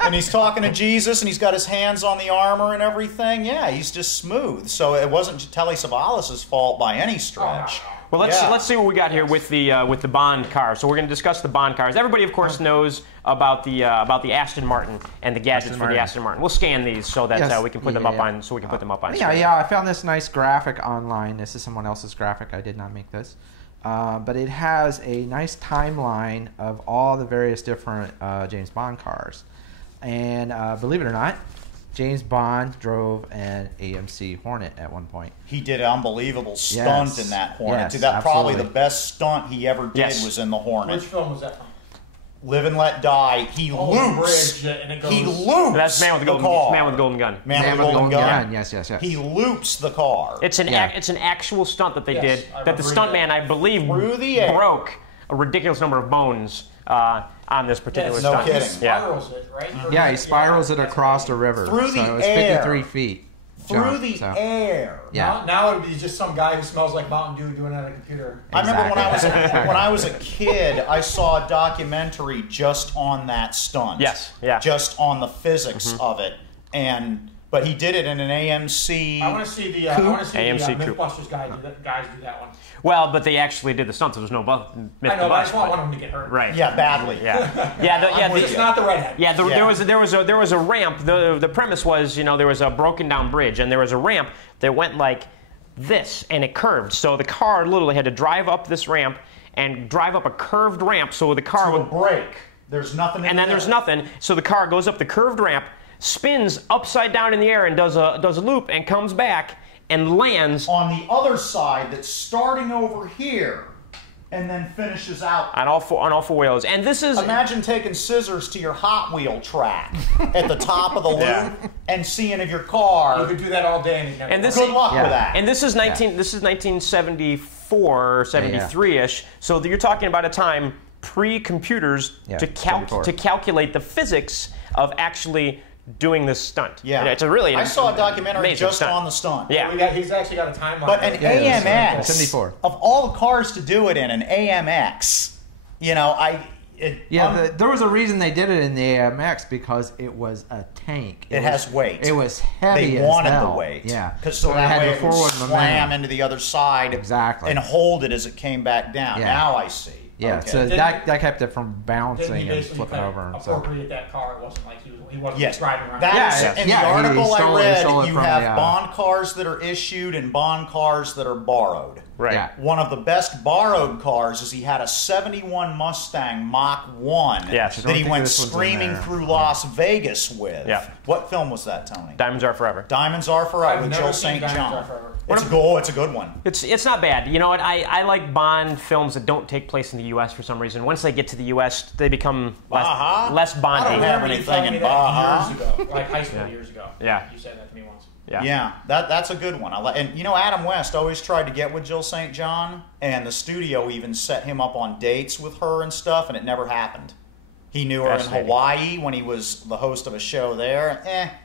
and he's talking to Jesus, and he's got his hands on the armor and everything. Yeah, he's just smooth. So it wasn't Telly Savalas' fault by any stretch. Well, let's see what we got here with the Bond cars. So we're going to discuss the Bond cars. Everybody, of course, knows about the Aston Martin and the gadgets for the Aston Martin. We'll scan these so that we can put them up on screen. I found this nice graphic online. This is someone else's graphic. I did not make this, but it has a nice timeline of all the various different James Bond cars, and believe it or not, James Bond drove an AMC Hornet at one point. He did an unbelievable stunt in that Hornet. Yes, That's probably the best stunt he ever did was in the Hornet. Which film was that from? Live and Let Die. He loops. He loops. That's Man with the Golden Gun. Man with the Golden Gun. Yes. He loops the car. It's an actual stunt that they did. That the stuntman, I believe, through the air broke a ridiculous number of bones. on this particular No stunt. kidding. He spirals it, right? Yeah, he spirals it across the river. Through the so it's air. 53 feet. Through jump, the so. air. Yeah. Now it would be just some guy who smells like Mountain Dew doing it on a computer. I remember Exactly. when I was a kid, I saw a documentary just on that stunt. Yes, yeah. Just on the physics of it, but he did it in an AMC. I want to see the AMC coupe. MythBusters guys do that one. Well, but they actually did the stunt, so there was no I know, but I just want him to get hurt. Right. Yeah, badly. Yeah. It's not the redhead. Yeah, there was a ramp. The premise was, there was a broken down bridge, and there was a ramp that went like this, and it curved. So the car literally had to drive up this ramp and drive up a curved ramp, so the car would break. There's nothing. And then there's nothing. So the car goes up the curved ramp, spins upside down in the air, and does a loop, and comes back and lands on the other side that's starting over here, and then finishes out on all four wheels. And this is imagine taking scissors to your Hot Wheel track at the top of the loop and seeing if your car. You could do that all day. And this good luck with that. And this is 1974, 73ish. So you're talking about a time pre-computers to calculate the physics of actually doing this stunt. Yeah, it's a really I saw a documentary just stunt. on the stunt. Yeah, he's actually got a timeline. But an AMX, 74. of all the cars to do it in, an AMX, there was a reason they did it in the AMX because it was a tank. It has weight. It was heavy. They wanted as hell. the weight. Yeah, So that way it would forward slam momentum. into the other side and hold it as it came back down. Yeah. Now I see. Yeah, Okay. so that kept it from bouncing and basically flipping over. And so. appropriate that car. It wasn't like he wasn't Yes, driving around. that is in the article he stole I read. it You from have the, bond cars that are issued and bond cars that are borrowed. right. Yeah. One of the best borrowed cars is he had a '71 Mustang Mach 1 Yes. that he think went this one's in screaming there. through Las Vegas with. Yeah. What film was that, Tony? Diamonds Are Forever. Diamonds Are Forever I've with never Joel seen St. Diamonds Are John. Forever. It's a good one. It's not bad. You know what? I like Bond films that don't take place in the U.S. for some reason. Once they get to the U.S., they become less I Bondy. don't have anything in Baja. Years ago, like high school years ago. Yeah. You said that to me once. Yeah. That's a good one. And Adam West always tried to get with Jill St. John, and the studio even set him up on dates with her and stuff, and it never happened. He knew her in Hawaii when he was the host of a show there.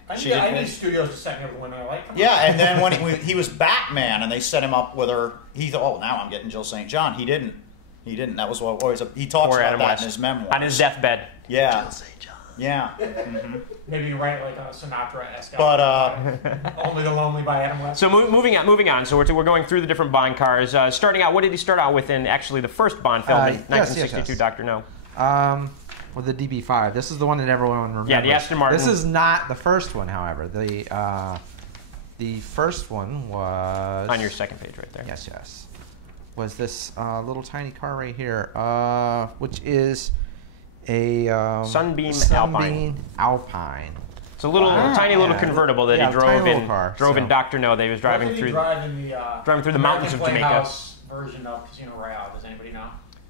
I need studios to set me up with women I like. And then when he was Batman, and they set him up with her, he thought, "Oh, now I'm getting Jill St. John." He didn't. That was what always. He talks Poor about Adam that West. in his memoir. On his deathbed. Yeah. Jill St. John. Yeah. Maybe you write like a Sinatra-esque. But Only the Lonely by Adam West. So moving on. So we're going through the different Bond cars. Starting out, what did he start out with in actually the first Bond film in 1962? yes. Dr. No. With the DB5. This is the one that everyone remembers. Yeah, the Aston Martin. This is not the first one, however. The first one was On your second page right there. Yes. Was this little tiny car right here, which is a Sunbeam Alpine. It's a tiny little convertible that he drove in Dr. No. That he was driving through the mountains of Jamaica. Playhouse version of Casino Royale. Does anybody know?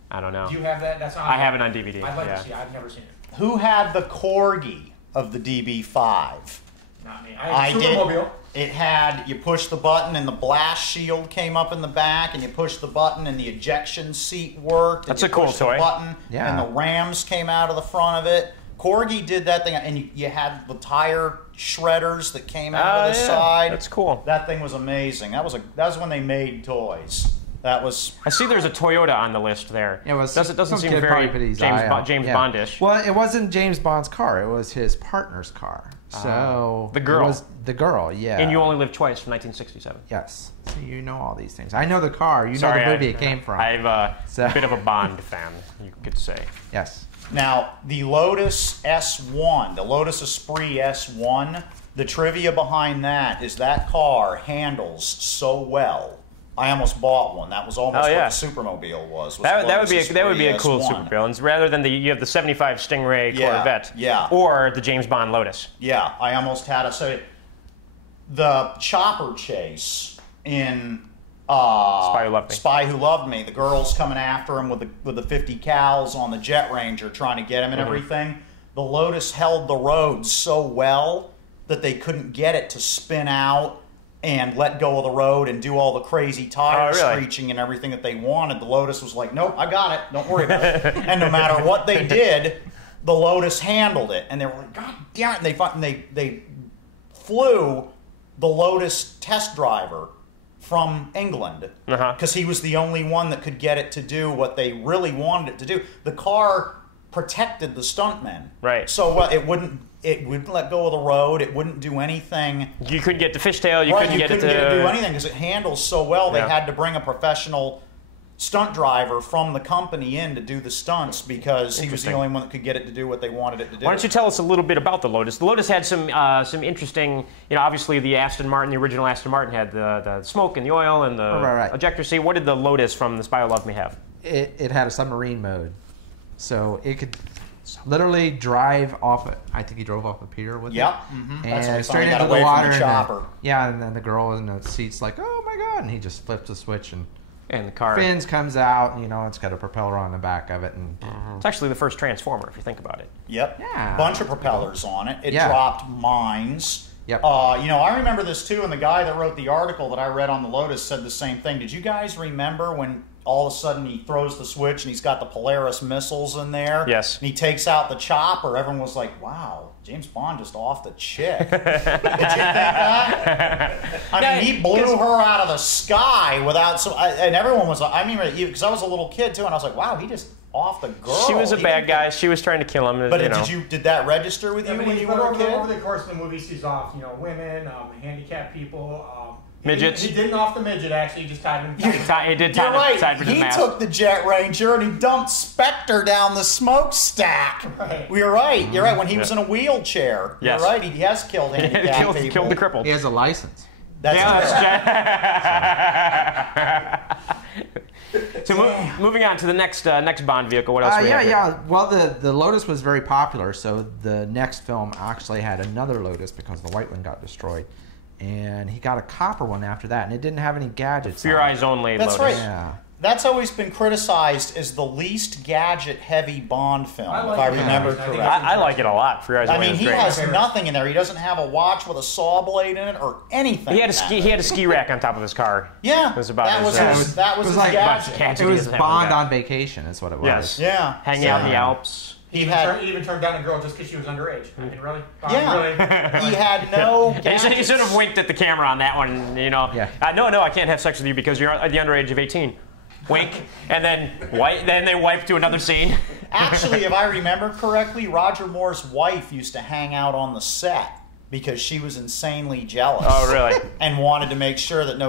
I don't know. Do you have that? That's on. I have it on DVD. I'd like to see it. I've never seen it. who had the corgi of the DB5? Not me. I did. Supermobile. It had, you push the button and the blast shield came up in the back, and you push the button and the ejection seat worked. That's and a cool you push toy. The button Yeah. and the rams came out of the front of it. Corgi did that thing, and you had the tire shredders that came out of the side. That's cool. That thing was amazing. That was when they made toys. That was. I see there's a Toyota on the list there. It was doesn't some seem kid very probably put his James, eye out. James Yeah. Bondish. Well, it wasn't James Bond's car. It was his partner's car. So The girl. It was the girl, yeah. And You Only Live Twice from 1967. Yes. So you know all these things. I know the car. You Sorry, know the movie it came from. I'm a So- bit of a Bond fan, you could say. Yes. Now, the Lotus S1, the Lotus Esprit S1, the trivia behind that is that car handles so well. I almost bought one. That was almost what the Supermobile was. That would Lotus be a Esprit cool S1. Super Villains rather than you have the 75 Stingray Corvette, or the James Bond Lotus. Yeah, I almost had a the chopper chase in Spy Who Loved Me. The girls coming after him with the 50 cals on the Jet Ranger, trying to get him and everything. The Lotus held the road so well that they couldn't get it to spin out and let go of the road and do all the crazy tire really? screeching and everything that they wanted. The Lotus was like, nope, I got it. Don't worry about it. And no matter what they did, the Lotus handled it. And they were like, God damn it. And they flew the Lotus test driver from England because he was the only one that could get it to do what they really wanted it to do. The car protected the stuntmen. Right. So it wouldn't let go of the road. It wouldn't do anything. You couldn't get the fishtail. You right, couldn't get it to do anything because it handles so well. They had to bring a professional stunt driver from the company in to do the stunts because he was the only one that could get it to do what they wanted it to do. Why don't you tell us a little bit about the Lotus? The Lotus had some interesting, obviously the Aston Martin, the original Aston Martin had the smoke and the oil and the ejector seat. What did the Lotus from The Spy Who Loved Me have? It had a submarine mode, so it could literally drive off it. I think he drove off of Peter with it. Mm-hmm. And straight into the water. And then the girl in the seat's like, oh my God, and he just flips the switch and the car fins comes out, it's got a propeller on the back of it. And it's actually the first Transformer, if you think about it. Yep. Yeah. Bunch of propellers on it. It dropped mines. Yep. I remember this too, and the guy that wrote the article that I read on the Lotus said the same thing. Did you guys remember when all of a sudden he throws the switch and he's got the Polaris missiles in there? Yes. And he takes out the chopper. Everyone was like, wow, James Bond just off the chick. Did you think that? I mean, he blew her out of the sky without and everyone was, because I was a little kid too, and I was like, wow, he just off the girl. She was a bad guy. She was trying to kill him. But did that register with you when you were a kid? Over the course of the movie, sees off, women, handicapped people, midgets. He didn't off the midget, actually. He just tied him. He did You're right. tie him to the mast. He took the Jet Ranger and he dumped Spectre down the smokestack. Right. You're right. You're right. When he was in a wheelchair. Yes. You're right. He has killed handicapped people. Killed the crippled. he has a license. So moving on to the next Bond vehicle, what else do we have? Well, the Lotus was very popular, so the next film actually had another Lotus because the white one got destroyed. And he got a copper one after that, and it didn't have any gadgets. For Your Eyes Only That's Lotus. right. Yeah. That's always been criticized as the least gadget-heavy Bond film, if I remember correctly. I like it a lot. For Your Eyes Only he is great. has nothing in there. He doesn't have a watch with a saw blade in it or anything. He had a ski rack on top of his car. Yeah, It was about that was his gadget. It was Bond on vacation, is what it was. Yes. Yeah. Hanging out in the Alps. He even turned down a girl just because she was underage. I mean, really? He had no gadgets. He sort of winked at the camera on that one, Yeah. No, I can't have sex with you because you're the underage of 18. Wink. And then they wipe to another scene. Actually, if I remember correctly, Roger Moore's wife used to hang out on the set because she was insanely jealous. Oh, really? And wanted to make sure that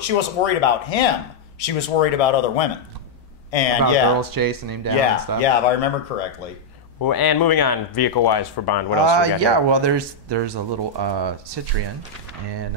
she wasn't worried about him. She was worried about other women. And About girls chasing him down and stuff. Yeah, if I remember correctly. Well, and moving on, vehicle-wise for Bond, what else do we got here? Well, there's a little Citroen, and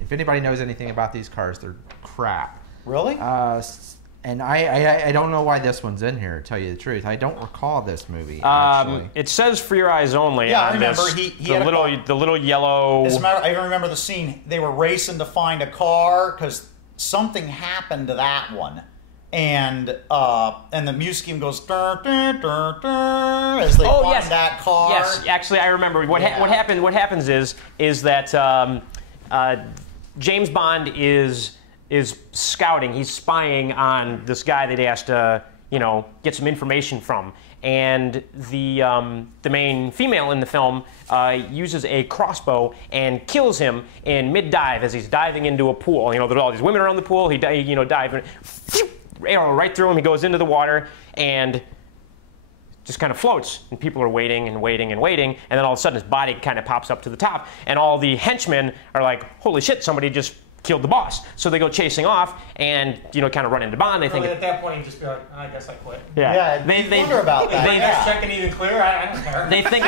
if anybody knows anything about these cars, they're crap. Really? And I don't know why this one's in here, to tell you the truth. I don't recall this movie, actually. It says For Your Eyes Only. Yeah, on I remember. This. He had the little yellow. As a matter, I even remember the scene. They were racing to find a car because something happened to that one. And the music even goes dur, dur, dur, dur, as they find that car. Yes, actually, I remember what happened. What happens is that James Bond is scouting. He's spying on this guy that he has to get some information from. And the main female in the film uses a crossbow and kills him in mid-dive as he's diving into a pool. There are all these women around the pool. He dives. Arrow right through him. He goes into the water and just kind of floats. And people are waiting and waiting and waiting. And then all of a sudden his body kind of pops up to the top. And all the henchmen are like, holy shit, somebody just killed the boss. So they go chasing off and, kind of run into Bond. They think at that point, he'd just be like, I guess I quit. Yeah, they wonder about that. They checking even clear. I don't care. They think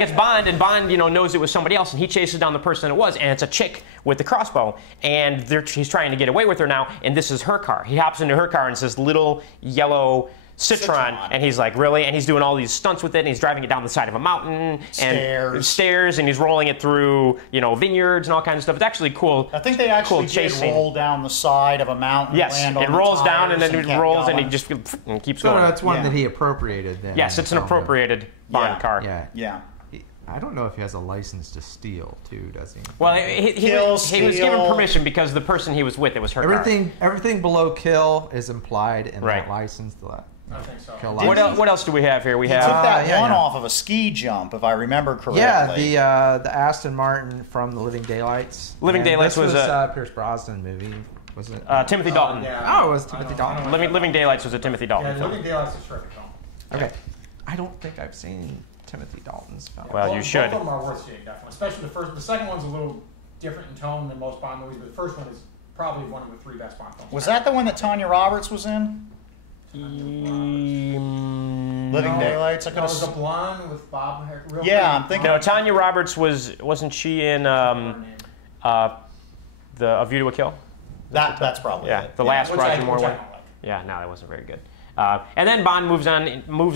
it's Bond, and Bond, knows it was somebody else, and he chases down the person it was, and it's a chick with the crossbow, and he's trying to get away with her now, and this is her car. He hops into her car, and it's this little yellow Citroen, and he's like, really? And he's doing all these stunts with it, and he's driving it down the side of a mountain, and stairs, and he's rolling it through, vineyards and all kinds of stuff. It's actually cool. I think they actually did roll down the side of a mountain. Yes, land it on rolls the down, and then it rolls, going. and he just keeps So going. that's one that he appropriated then. Yes, it's an appropriated Bond car. Yeah. Yeah. I don't know if he has a license to steal too, does he? Well, he was given permission because the person he was with, it was her car. Everything below kill is implied in that license. I think so. What else do we have here? We have took that one off of a ski jump, if I remember correctly. Yeah, the Aston Martin from the Living Daylights. Living Daylights was a Pierce Brosnan movie, wasn't it? Timothy Dalton. Oh, it was Timothy Dalton. Living Daylights was a Timothy Dalton film. Living Daylights is a terrific film. Okay, I don't think I've seen Timothy Dalton's film. Well, you should. Both of them are worth seeing, definitely. Especially the first. The second one's a little different in tone than most Bond movies, but the first one is probably one of the 3 best Bond films. Was that the one that Tanya Roberts was in? Living Daylights. It was a blonde with bob hair. I'm thinking. No, Tanya Roberts wasn't she in the A View to a Kill? That's probably it. The last Roger Moore one. Like. Yeah, no, that wasn't very good. And then Bond moves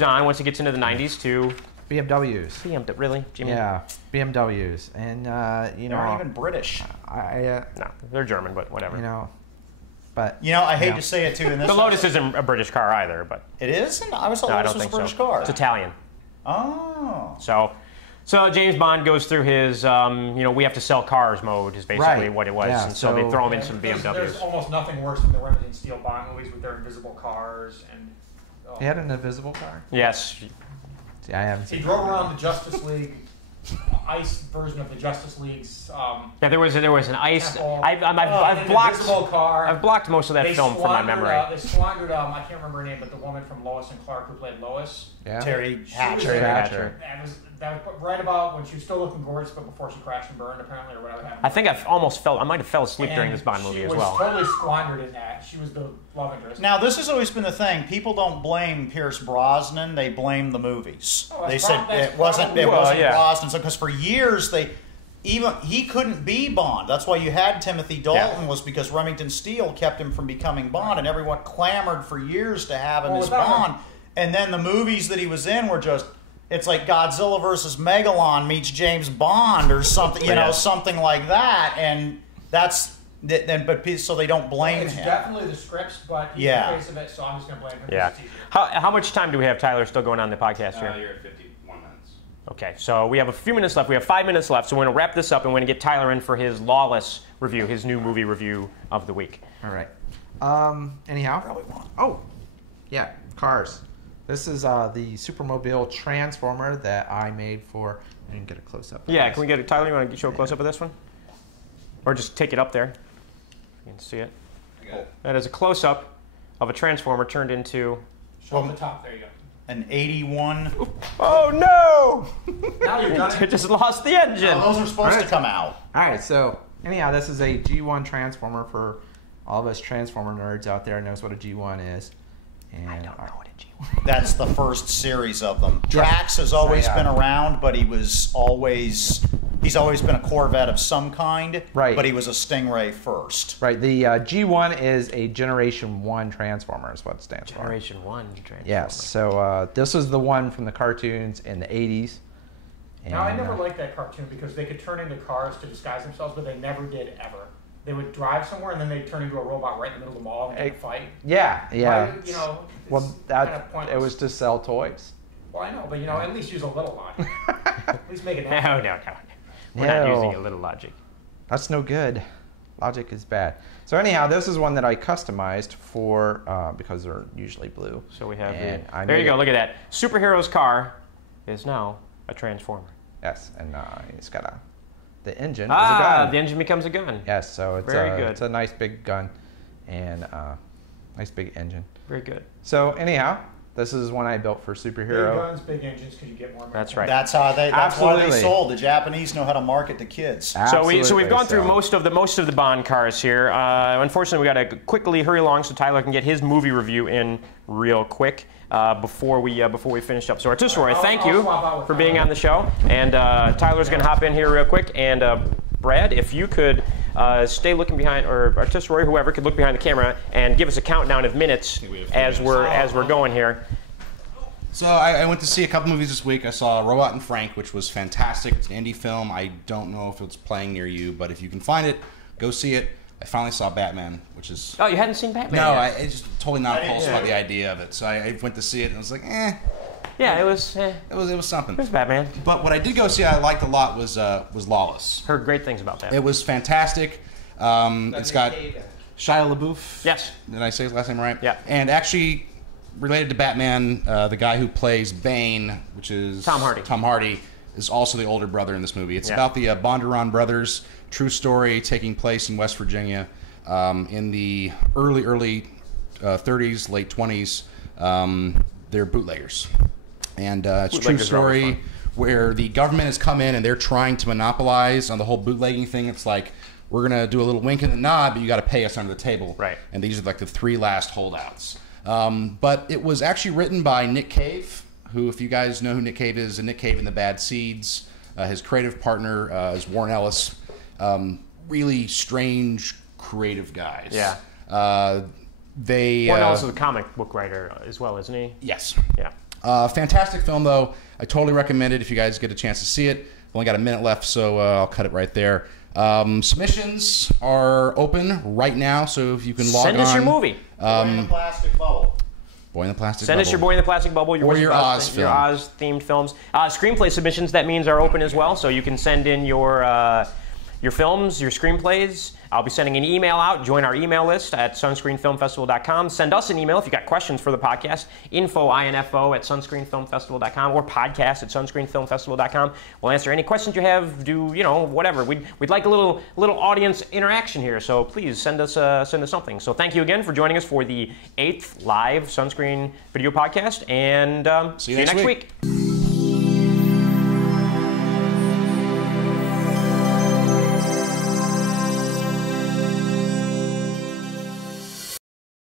on once he gets into the 90s to BMWs. Really, Jimmy? Yeah, BMWs, and They're not even British. No, they're German, but whatever. But I hate to say it too. In this the Lotus isn't a British car either, but it isn't. I was thought no, I Lotus don't was a think British so. car. It's Italian. Oh. So James Bond goes through his, we have to sell cars mode is basically what it was, and so they throw him in some BMWs. There's almost nothing worse than the Remington Steele Bond movies with their invisible cars and. He had an invisible car. Yes. See, I haven't seen. He drove around the Justice League. Ice version of the Justice League's. There was an ice. I've blocked most of that film from my memory. They squandered. I can't remember her name, but the woman from Lois and Clark who played Lois. Yeah. Terry Hatcher. That was right about when she was still looking gorgeous, but before she crashed and burned, apparently, or whatever happened. I think I might have fell asleep during this Bond movie as well. She was totally squandered in that. She was the love interest. Now, this has always been the thing. People don't blame Pierce Brosnan; they blame the movies. They said it wasn't Brosnan. So, because for years he couldn't be Bond. That's why you had Timothy Dalton was because Remington Steele kept him from becoming Bond, and everyone clamored for years to have him as Bond. And then the movies that he was in were just. It's like Godzilla versus Megalon meets James Bond or something, something like that, and that's so they don't blame him. It's definitely the scripts, but he's the face of it, so I'm just going to blame him. Yeah. How much time do we have, Tyler, still going on the podcast here? You're at 51 minutes. Okay, so we have a few minutes left. We have 5 minutes left, so we're going to wrap this up, and we're going to get Tyler in for his Lawless review, his new movie review of the week. All right. Anyhow. Probably won't. Oh, yeah, cars. This is the Supermobile Transformer that I made for. I didn't get a close up. Yeah, can we get it, Tyler? You want to show a close up of this one, or just take it up there? You can see it. That is a close up of a Transformer turned into. Show the top. There you go. An 81. Oh no! Now you're done. It just lost the engine. Oh, those are supposed to come out. All right. So anyhow, this is a G1 Transformer for all of us Transformer nerds out there. Knows what a G1 is. And I don't know what a G1 is. That's the first series of them. Drax has always been around, but he's always been a Corvette of some kind. Right. But he was a Stingray first. Right. The G1 is a Generation 1 Transformer is what it stands for. Generation 1 Transformer. Yes. So this is the one from the cartoons in the 80s. And, now, I never liked that cartoon because they could turn into cars to disguise themselves, but they never did ever. They would drive somewhere and then they'd turn into a robot right in the middle of the mall and get a fight. Yeah. Why, it was to sell toys. Well, I know, but at least use a little logic. At least make it happen. No. We're not using a little logic. That's no good. Logic is bad. So anyhow, this is one that I customized for because they're usually blue. So we have there you go. Look at that. Superhero's car is now a Transformer. Yes, and it's got the engine is a gun. The engine becomes a gun. Yes, so it's very good. It's a nice big gun and nice big engine. Very good. So anyhow, this is one I built for superhero. Big guns, big engines, because you get more money. That's right. That's why they sold. The Japanese know how to market to kids. Absolutely. So we've gone through most of the Bond cars here. Unfortunately, we got to quickly hurry along so Tyler can get his movie review in real quick before we finish up. So Artisroy, thank you for being on the show, and Tyler's going to hop in here real quick. And Brad, if you could stay looking behind, or Artisroy, whoever could look behind the camera and give us a countdown of minutes as we're going here. So I went to see a couple movies this week. I saw Robot and Frank, which was fantastic. It's an indie film. I don't know if it's playing near you, but if you can find it, go see it. I finally saw Batman, which is... Oh, you hadn't seen Batman No, yet? I just totally not repulsed by the idea of it. So I went to see it, and I was like, Yeah, it was. It was something. It was Batman. But what I did go see, I liked a lot, was Lawless. Heard great things about that. It was fantastic. It's got Shia LaBeouf. Yes. Did I say his last name right? Yeah. And actually, related to Batman, the guy who plays Bane, which is Tom Hardy. Tom Hardy, is also the older brother in this movie. It's Yeah. about the Bondurant brothers, true story taking place in West Virginia in the early 30s, late 20s. They're bootleggers. And it's a true Bootleggers are always story fun. where the government has come in and they're trying to monopolize on the whole bootlegging thing. It's like, we're going to do a little wink and a nod, but you got to pay us under the table. Right. And these are like the 3 last holdouts. But it was actually written by Nick Cave, who, if you guys know who Nick Cave is, Nick Cave in The Bad Seeds. His creative partner is Warren Ellis. Really strange, creative guys. Yeah. Warren Ellis is a comic book writer as well, isn't he? Yes. Yeah. Fantastic film, though. I totally recommend it if you guys get a chance to see it. I've only got a minute left, so I'll cut it right there. Submissions are open right now, so if you can log on. Send us your movie. Boy in the Plastic Bubble. Boy in the Plastic Send Bubble. us your Boy in the Plastic Bubble, your Or Wizard your of Oz your film. Oz-themed films. Screenplay submissions, that means, are open as well, so you can send in your films, your screenplays. I'll be sending an email out. Join our email list at sunscreenfilmfestival.com. Send us an email if you got questions for the podcast. info at sunscreenfilmfestival.com or podcast at sunscreenfilmfestival.com. We'll answer any questions you have. Do whatever. We'd like a little audience interaction here. So please send us something. So thank you again for joining us for the 8th live Sunscreen video podcast, and see you next week.